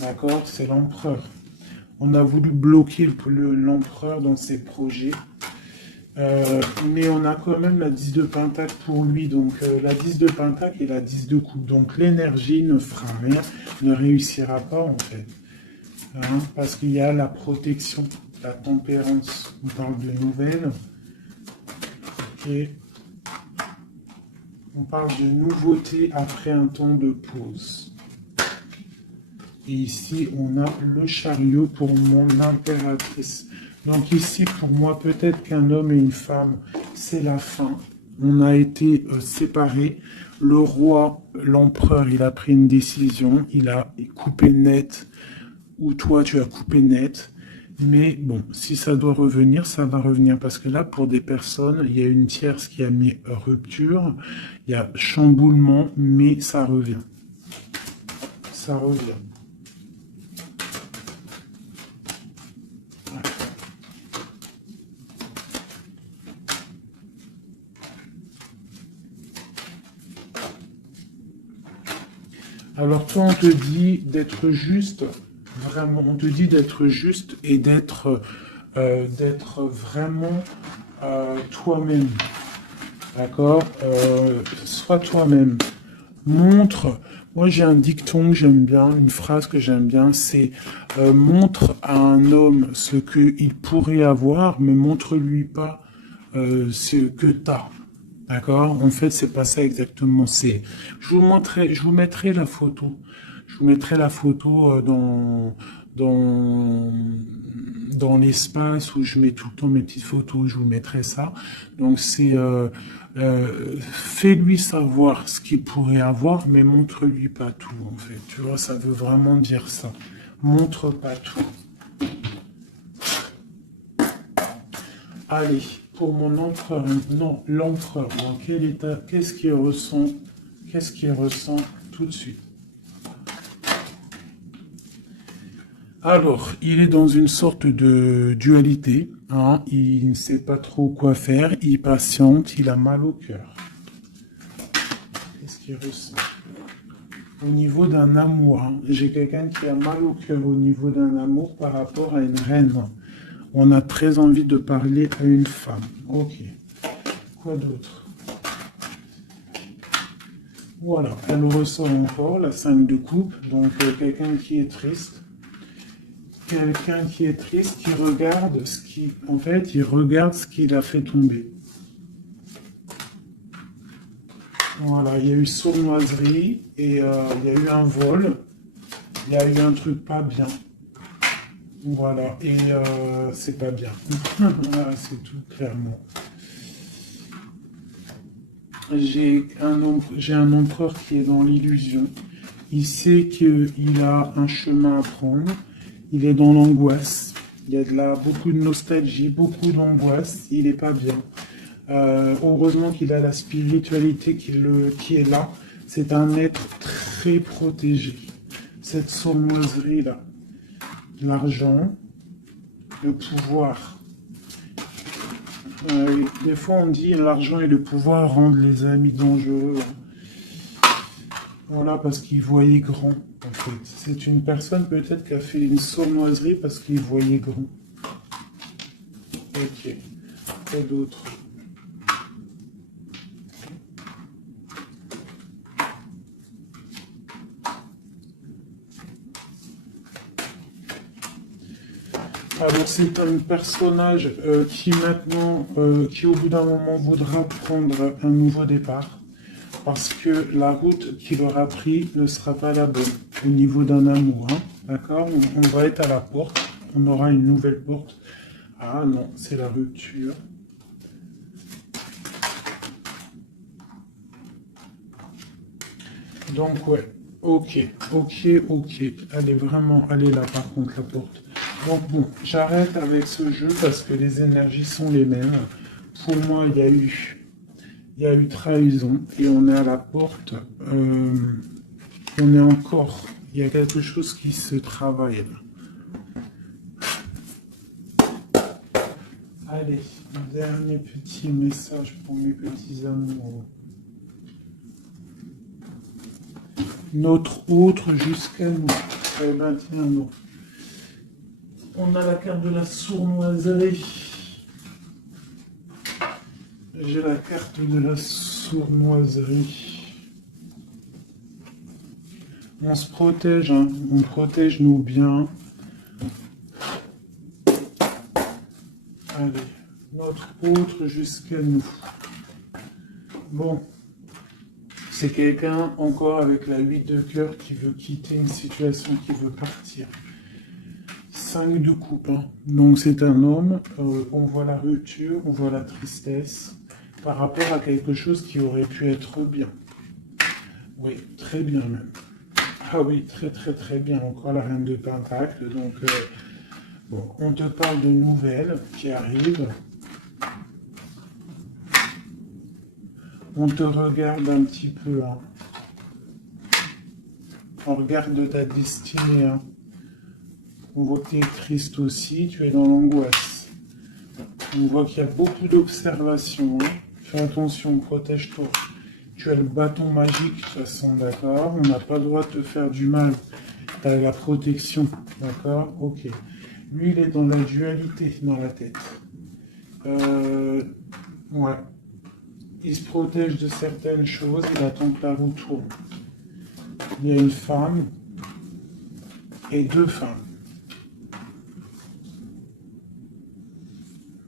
D'accord. C'est l'empereur. On a voulu bloquer l'empereur dans ses projets. Mais on a quand même la 10 de pentacle pour lui. Donc la 10 de pentacle et la 10 de coupe. Donc l'énergie ne fera rien, ne réussira pas en fait. Hein, parce qu'il y a la protection, la tempérance. On parle de nouvelles. Ok. On parle de nouveauté après un temps de pause. Et ici, on a le chariot pour mon impératrice. Donc ici, pour moi, peut-être qu'un homme et une femme, c'est la fin. On a été séparés. Le roi, l'empereur, il a pris une décision. Il a coupé net. Ou toi, tu as coupé net. Mais bon, si ça doit revenir, ça va revenir. Parce que là, pour des personnes, il y a une tierce qui a mis rupture, il y a chamboulement, mais ça revient. Ça revient. Alors toi, on te dit d'être juste, vraiment, on te dit d'être juste et d'être vraiment toi-même. D'accord. Sois toi-même. Montre. Moi, j'ai un dicton que j'aime bien, une phrase que j'aime bien, c'est montre à un homme ce qu'il pourrait avoir, mais montre-lui pas ce que t'as. D'accord? En fait, c'est pas ça exactement. Je vous mettrai la photo. Je vous mettrai la photo dans, dans l'espace où je mets tout le temps mes petites photos. Je vous mettrai ça. Donc, fais-lui savoir ce qu'il pourrait avoir, mais montre-lui pas tout, en fait. Tu vois, ça veut vraiment dire ça. Montre pas tout. Allez, pour mon empereur, non, l'empereur, dans quel état, qu'est-ce qu'il ressent tout de suite? Alors, il est dans une sorte de dualité, hein, il ne sait pas trop quoi faire, il patiente, il a mal au cœur. Qu'est-ce qu'il ressent? Au niveau d'un amour, hein, j'ai quelqu'un qui a mal au cœur au niveau d'un amour par rapport à une reine. On a très envie de parler à une femme. Ok. Quoi d'autre? Voilà, elle ressort encore la 5 de coupe. Donc quelqu'un qui est triste. Quelqu'un qui est triste, qui regarde ce qui... En fait, il regarde ce qu'il a fait tomber. Voilà, il y a eu sournoiserie et il y a eu un vol. Il y a eu un truc pas bien. Voilà, et c'est pas bien. Voilà, c'est tout clairement. J'ai un empereur qui est dans l'illusion. Il sait qu'il a un chemin à prendre. Il est dans l'angoisse. Il y a beaucoup de nostalgie, beaucoup d'angoisse. Il n'est pas bien. Heureusement qu'il a la spiritualité qui est là. C'est un être très protégé. Cette sournoiserie-là. L'argent, le pouvoir. Des fois, on dit l'argent et le pouvoir rendent les amis dangereux. Voilà, parce qu'il voyait grand, en fait. C'est une personne peut-être qui a fait une sournoiserie parce qu'il voyait grand. Ok. Quoi d'autre? Alors c'est un personnage qui maintenant, qui au bout d'un moment voudra prendre un nouveau départ parce que la route qu'il aura pris ne sera pas la bonne au niveau d'un amour. Hein, d'accord? On va être à la porte, on aura une nouvelle porte. Ah non, c'est la rupture. Donc ouais, ok. Elle est vraiment, elle est là par contre la porte. Donc bon, j'arrête avec ce jeu parce que les énergies sont les mêmes. Pour moi, il y a eu trahison et on est à la porte. On est encore, il y a quelque chose qui se travaille là. Allez, un dernier petit message pour mes petits amours. Notre autre jusqu'à nous. Eh ben tiens, non. On a la carte de la sournoiserie. J'ai la carte de la sournoiserie. On se protège, hein. On protège nos biens. Allez, notre autre jusqu'à nous. Bon, c'est quelqu'un encore avec la 8 de cœur qui veut quitter une situation, qui veut partir. 5 de coupe, hein. Donc c'est un homme, on voit la rupture, on voit la tristesse par rapport à quelque chose qui aurait pu être bien. Oui, très bien même. Ah oui, très bien. Encore la reine de Pentacle, donc Bon, on te parle de nouvelles qui arrivent. On te regarde un petit peu, hein. On regarde ta destinée, hein. On voit que tu es triste aussi, tu es dans l'angoisse. On voit qu'il y a beaucoup d'observations, hein. Fais attention, protège-toi. Tu as le bâton magique, de toute façon, d'accord? On n'a pas le droit de te faire du mal. Tu as la protection, d'accord? Ok. Lui, il est dans la dualité, dans la tête. Ouais. Il se protège de certaines choses, il attend que la roue tourne. Il y a une femme et deux femmes.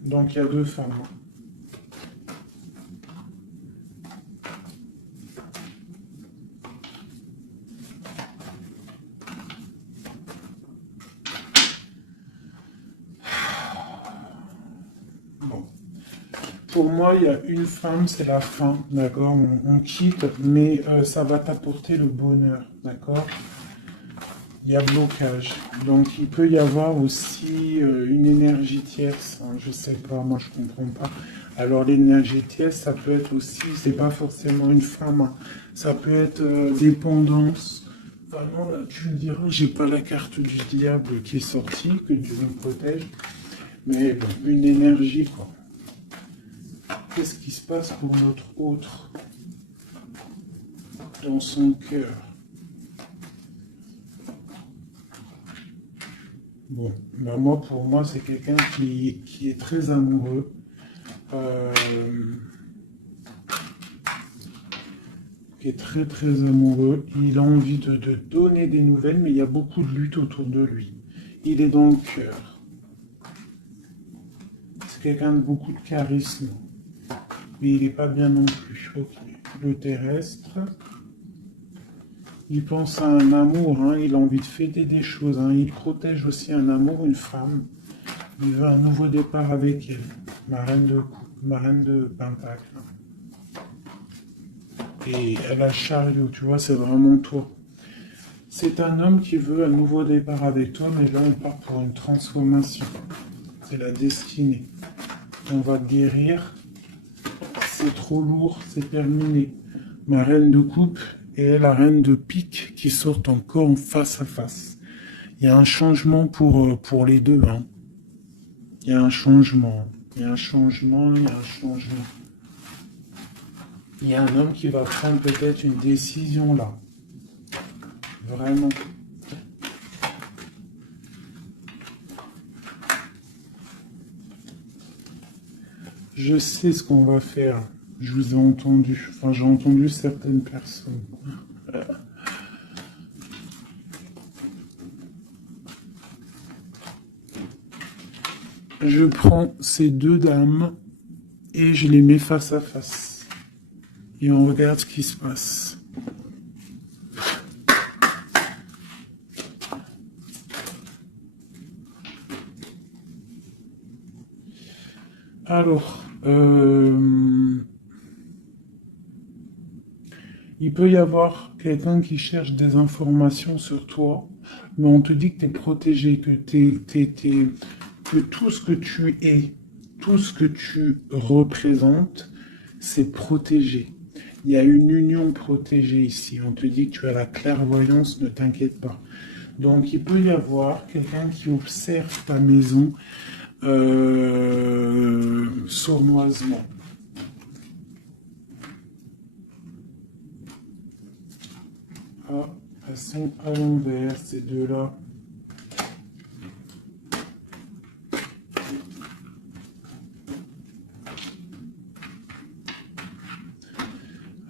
Donc il y a deux femmes. Bon. Pour moi, il y a une femme, c'est la fin, d'accord? On quitte, mais ça va t'apporter le bonheur, d'accord? Il y a blocage. Donc il peut y avoir aussi une énergie tierce, hein, je sais pas, moi je comprends pas. Alors l'énergie tierce, ça peut être aussi, c'est pas forcément une femme, hein, ça peut être dépendance. Enfin non, là, tu me diras, j'ai pas la carte du diable qui est sortie, que Dieu nous protège, mais bon, une énergie quoi. Qu'est-ce qui se passe pour notre autre dans son cœur? Bon, ben moi, pour moi, c'est quelqu'un qui est très amoureux. Qui est très très amoureux. Il a envie de donner des nouvelles, mais il y a beaucoup de lutte autour de lui. Il est dans le cœur. C'est quelqu'un de beaucoup de charisme. Mais il n'est pas bien non plus. Ok. Le terrestre. Il pense à un amour, hein. Il a envie de fêter des choses. Hein. Il protège aussi un amour, une femme. Il veut un nouveau départ avec elle. Ma reine de coupe, ma reine de pentacle. Et elle a le chariot, tu vois, c'est vraiment toi. C'est un homme qui veut un nouveau départ avec toi, mais là on part pour une transformation. C'est la destinée. On va guérir. C'est trop lourd, c'est terminé. Ma reine de coupe et la reine de pique qui sortent encore en face à face. Il y a un changement pour les deux. Hein. Il y a un changement. Il y a un changement, il y a un changement. Il y a un homme qui va prendre peut-être une décision là. Vraiment. Je sais ce qu'on va faire. Je vous ai entendu. Enfin, j'ai entendu certaines personnes. Je prends ces deux dames et je les mets face à face. Et on regarde ce qui se passe. Alors, il peut y avoir quelqu'un qui cherche des informations sur toi, mais on te dit que tu es protégé, que tout ce que tu es, tout ce que tu représentes, c'est protégé. Il y a une union protégée ici. On te dit que tu as la clairvoyance, ne t'inquiète pas. Donc, il peut y avoir quelqu'un qui observe ta maison sournoisement. Ah, elles sont à l'envers, ces deux-là.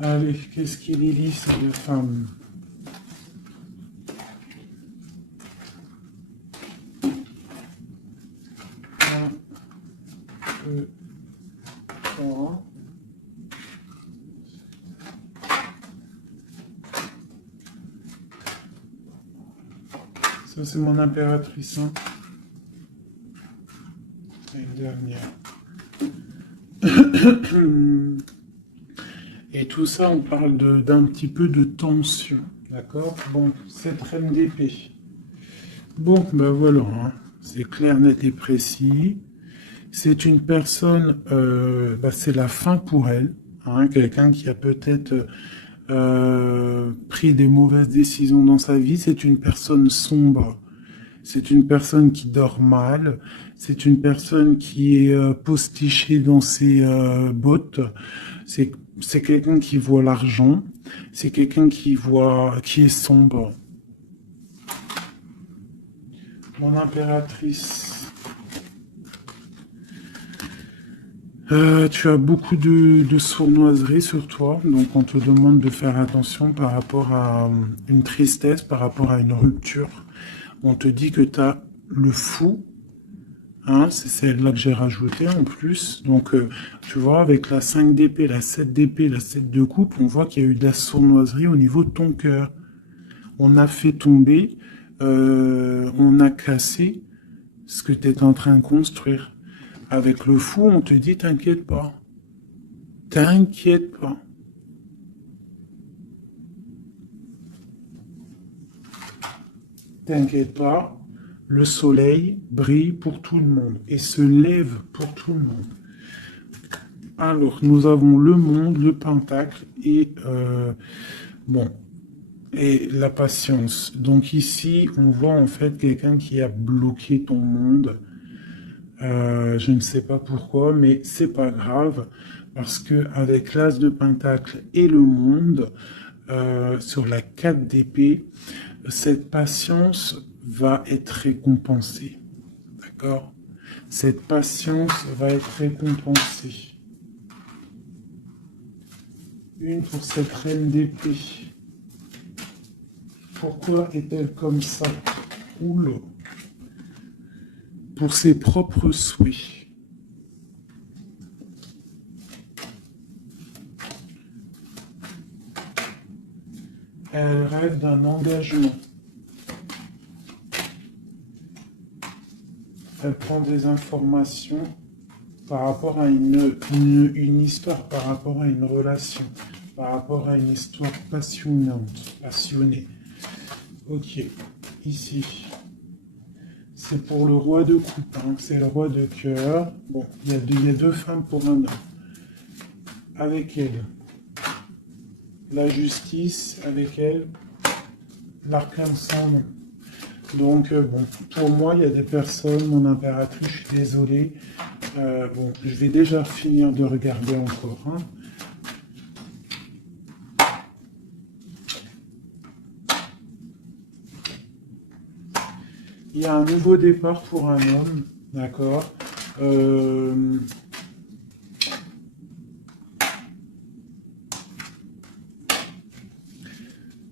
Allez, qu'est-ce qu'il y lit, ces deux femmes? Un, deux, trois. Ça, c'est mon impératrice. Hein. Et une dernière. Et tout ça, on parle d'un petit peu de tension. D'accord? Bon, cette reine d'épée. Bon, ben voilà. Hein. C'est clair, net et précis. C'est une personne, c'est la fin pour elle. Hein, quelqu'un qui a peut-être pris des mauvaises décisions dans sa vie. C'est une personne sombre. C'est une personne qui dort mal. C'est une personne qui est postichée dans ses bottes. C'est quelqu'un qui voit l'argent. C'est quelqu'un qui est sombre. Mon impératrice. Tu as beaucoup de sournoiserie sur toi, donc on te demande de faire attention par rapport à une tristesse, par rapport à une rupture. On te dit que tu as le fou, hein, c'est celle-là que j'ai rajouté en plus. Donc, tu vois, avec la 5 d'épée, la 7 d'épée, la 7 de coupe, on voit qu'il y a eu de la sournoiserie au niveau de ton cœur. On a fait tomber, on a cassé ce que tu es en train de construire. Avec le fou, on te dit, t'inquiète pas. T'inquiète pas. T'inquiète pas. Le soleil brille pour tout le monde et se lève pour tout le monde. Alors, nous avons le monde, le pentacle et et la patience. Donc ici, on voit en fait quelqu'un qui a bloqué ton monde. Je ne sais pas pourquoi, mais c'est pas grave parce que avec l'as de pentacle et le monde sur la 4 d'épée, cette patience va être récompensée. D'accord? Cette patience va être récompensée. Une pour cette reine d'épée. Pourquoi est-elle comme ça? Oula. Pour ses propres souhaits. Elle rêve d'un engagement. Elle prend des informations par rapport à une histoire, par rapport à une relation, par rapport à une histoire passionnée. Ok, ici. C'est pour le roi de coupe, hein. C'est le roi de cœur. Bon, il y a deux femmes pour un homme. Avec elle, la justice, avec elle, l'arcane sans nom. Donc, pour moi, il y a des personnes, mon impératrice, je suis désolé. Je vais déjà finir de regarder encore. Hein. Il y a un nouveau départ pour un homme, d'accord.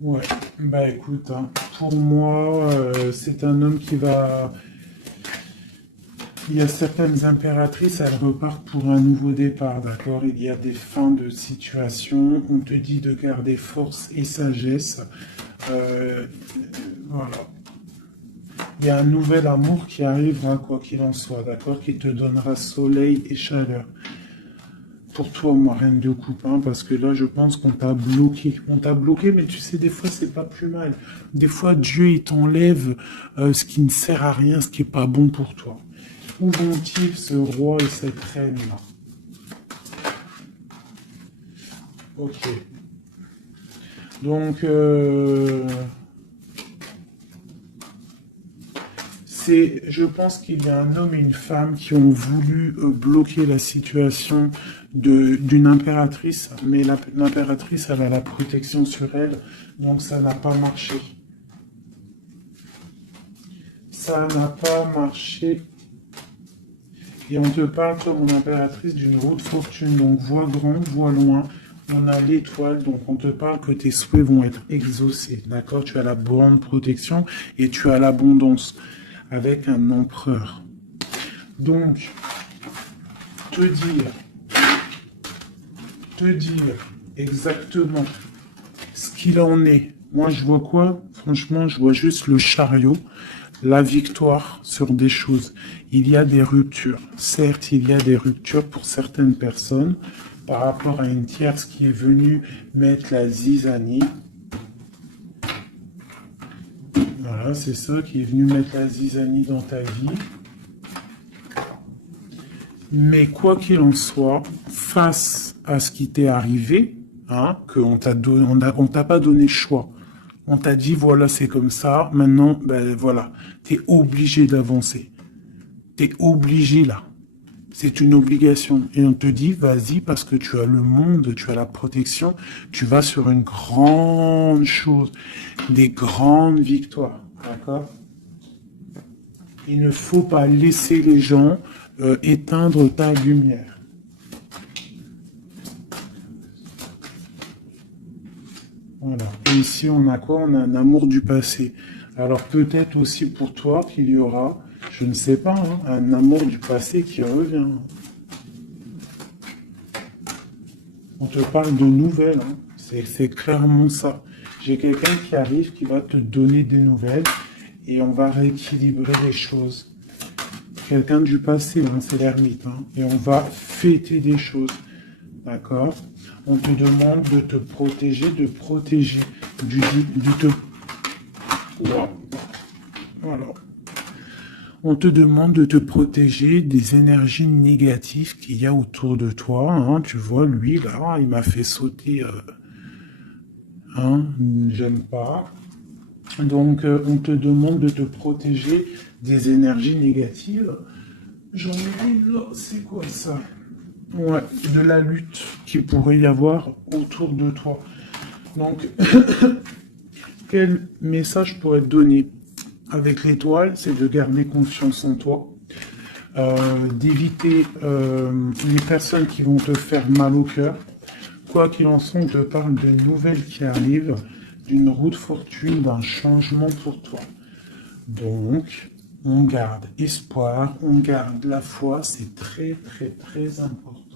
Ouais, bah écoute, hein, pour moi, c'est un homme qui va... Il y a certaines impératrices, elles repartent pour un nouveau départ, d'accord? Il y a des fins de situation, on te dit de garder force et sagesse. Voilà. Il y a un nouvel amour qui arrivera, quoi qu'il en soit, d'accord? Qui te donnera soleil et chaleur. Pour toi, ma reine de coupe, hein, parce que là, je pense qu'on t'a bloqué. On t'a bloqué, mais tu sais, des fois, c'est pas plus mal. Des fois, Dieu, il t'enlève ce qui ne sert à rien, ce qui est pas bon pour toi. Où vont-ils, ce roi et cette reine-là? Ok. Donc, je pense qu'il y a un homme et une femme qui ont voulu bloquer la situation d'une impératrice, mais l'impératrice, elle a la protection sur elle, donc ça n'a pas marché. Ça n'a pas marché. Et on te parle comme une impératrice d'une roue de fortune, donc vois grand, vois loin. On a l'étoile, donc on te parle que tes souhaits vont être exaucés, d'accord? Tu as la bonne protection et tu as l'abondance avec un empereur. Donc, te dire exactement ce qu'il en est. Moi, je vois quoi? Franchement, je vois juste le chariot, la victoire sur des choses. Il y a des ruptures. Certes, il y a des ruptures pour certaines personnes par rapport à une tierce qui est venue mettre la zizanie. Voilà, c'est ça qui est venu mettre la zizanie dans ta vie. Mais quoi qu'il en soit, face à ce qui t'est arrivé, hein, qu'on t'a pas donné le choix. On t'a dit, voilà, c'est comme ça. Maintenant, ben voilà, t'es obligé d'avancer. T'es obligé là. C'est une obligation. Et on te dit, vas-y, parce que tu as le monde, tu as la protection, tu vas sur une grande chose, des grandes victoires. D'accord? Il ne faut pas laisser les gens éteindre ta lumière. Voilà. Et ici, on a quoi? On a un amour du passé. Alors peut-être aussi pour toi qu'il y aura, je ne sais pas, hein, un amour du passé qui revient. On te parle de nouvelles, hein. C'est clairement ça. J'ai quelqu'un qui arrive, qui va te donner des nouvelles et on va rééquilibrer les choses. Quelqu'un du passé, hein, c'est l'ermite, hein, et on va fêter des choses. D'accord? On te demande de te protéger, Voilà. On te demande de te protéger des énergies négatives qu'il y a autour de toi. Hein. Tu vois, lui, là, il m'a fait sauter. Hein, j'aime pas. Donc, on te demande de te protéger des énergies négatives. J'en ai une là, c'est quoi ça? Ouais, de la lutte qu'il pourrait y avoir autour de toi. Donc, quel message pourrait te donner avec l'étoile? C'est de garder confiance en toi, d'éviter les personnes qui vont te faire mal au cœur. Quoi qu'il en soit, on te parle de nouvelles qui arrivent, d'une route fortune, d'un changement pour toi. Donc, on garde espoir, on garde la foi, c'est très très très important.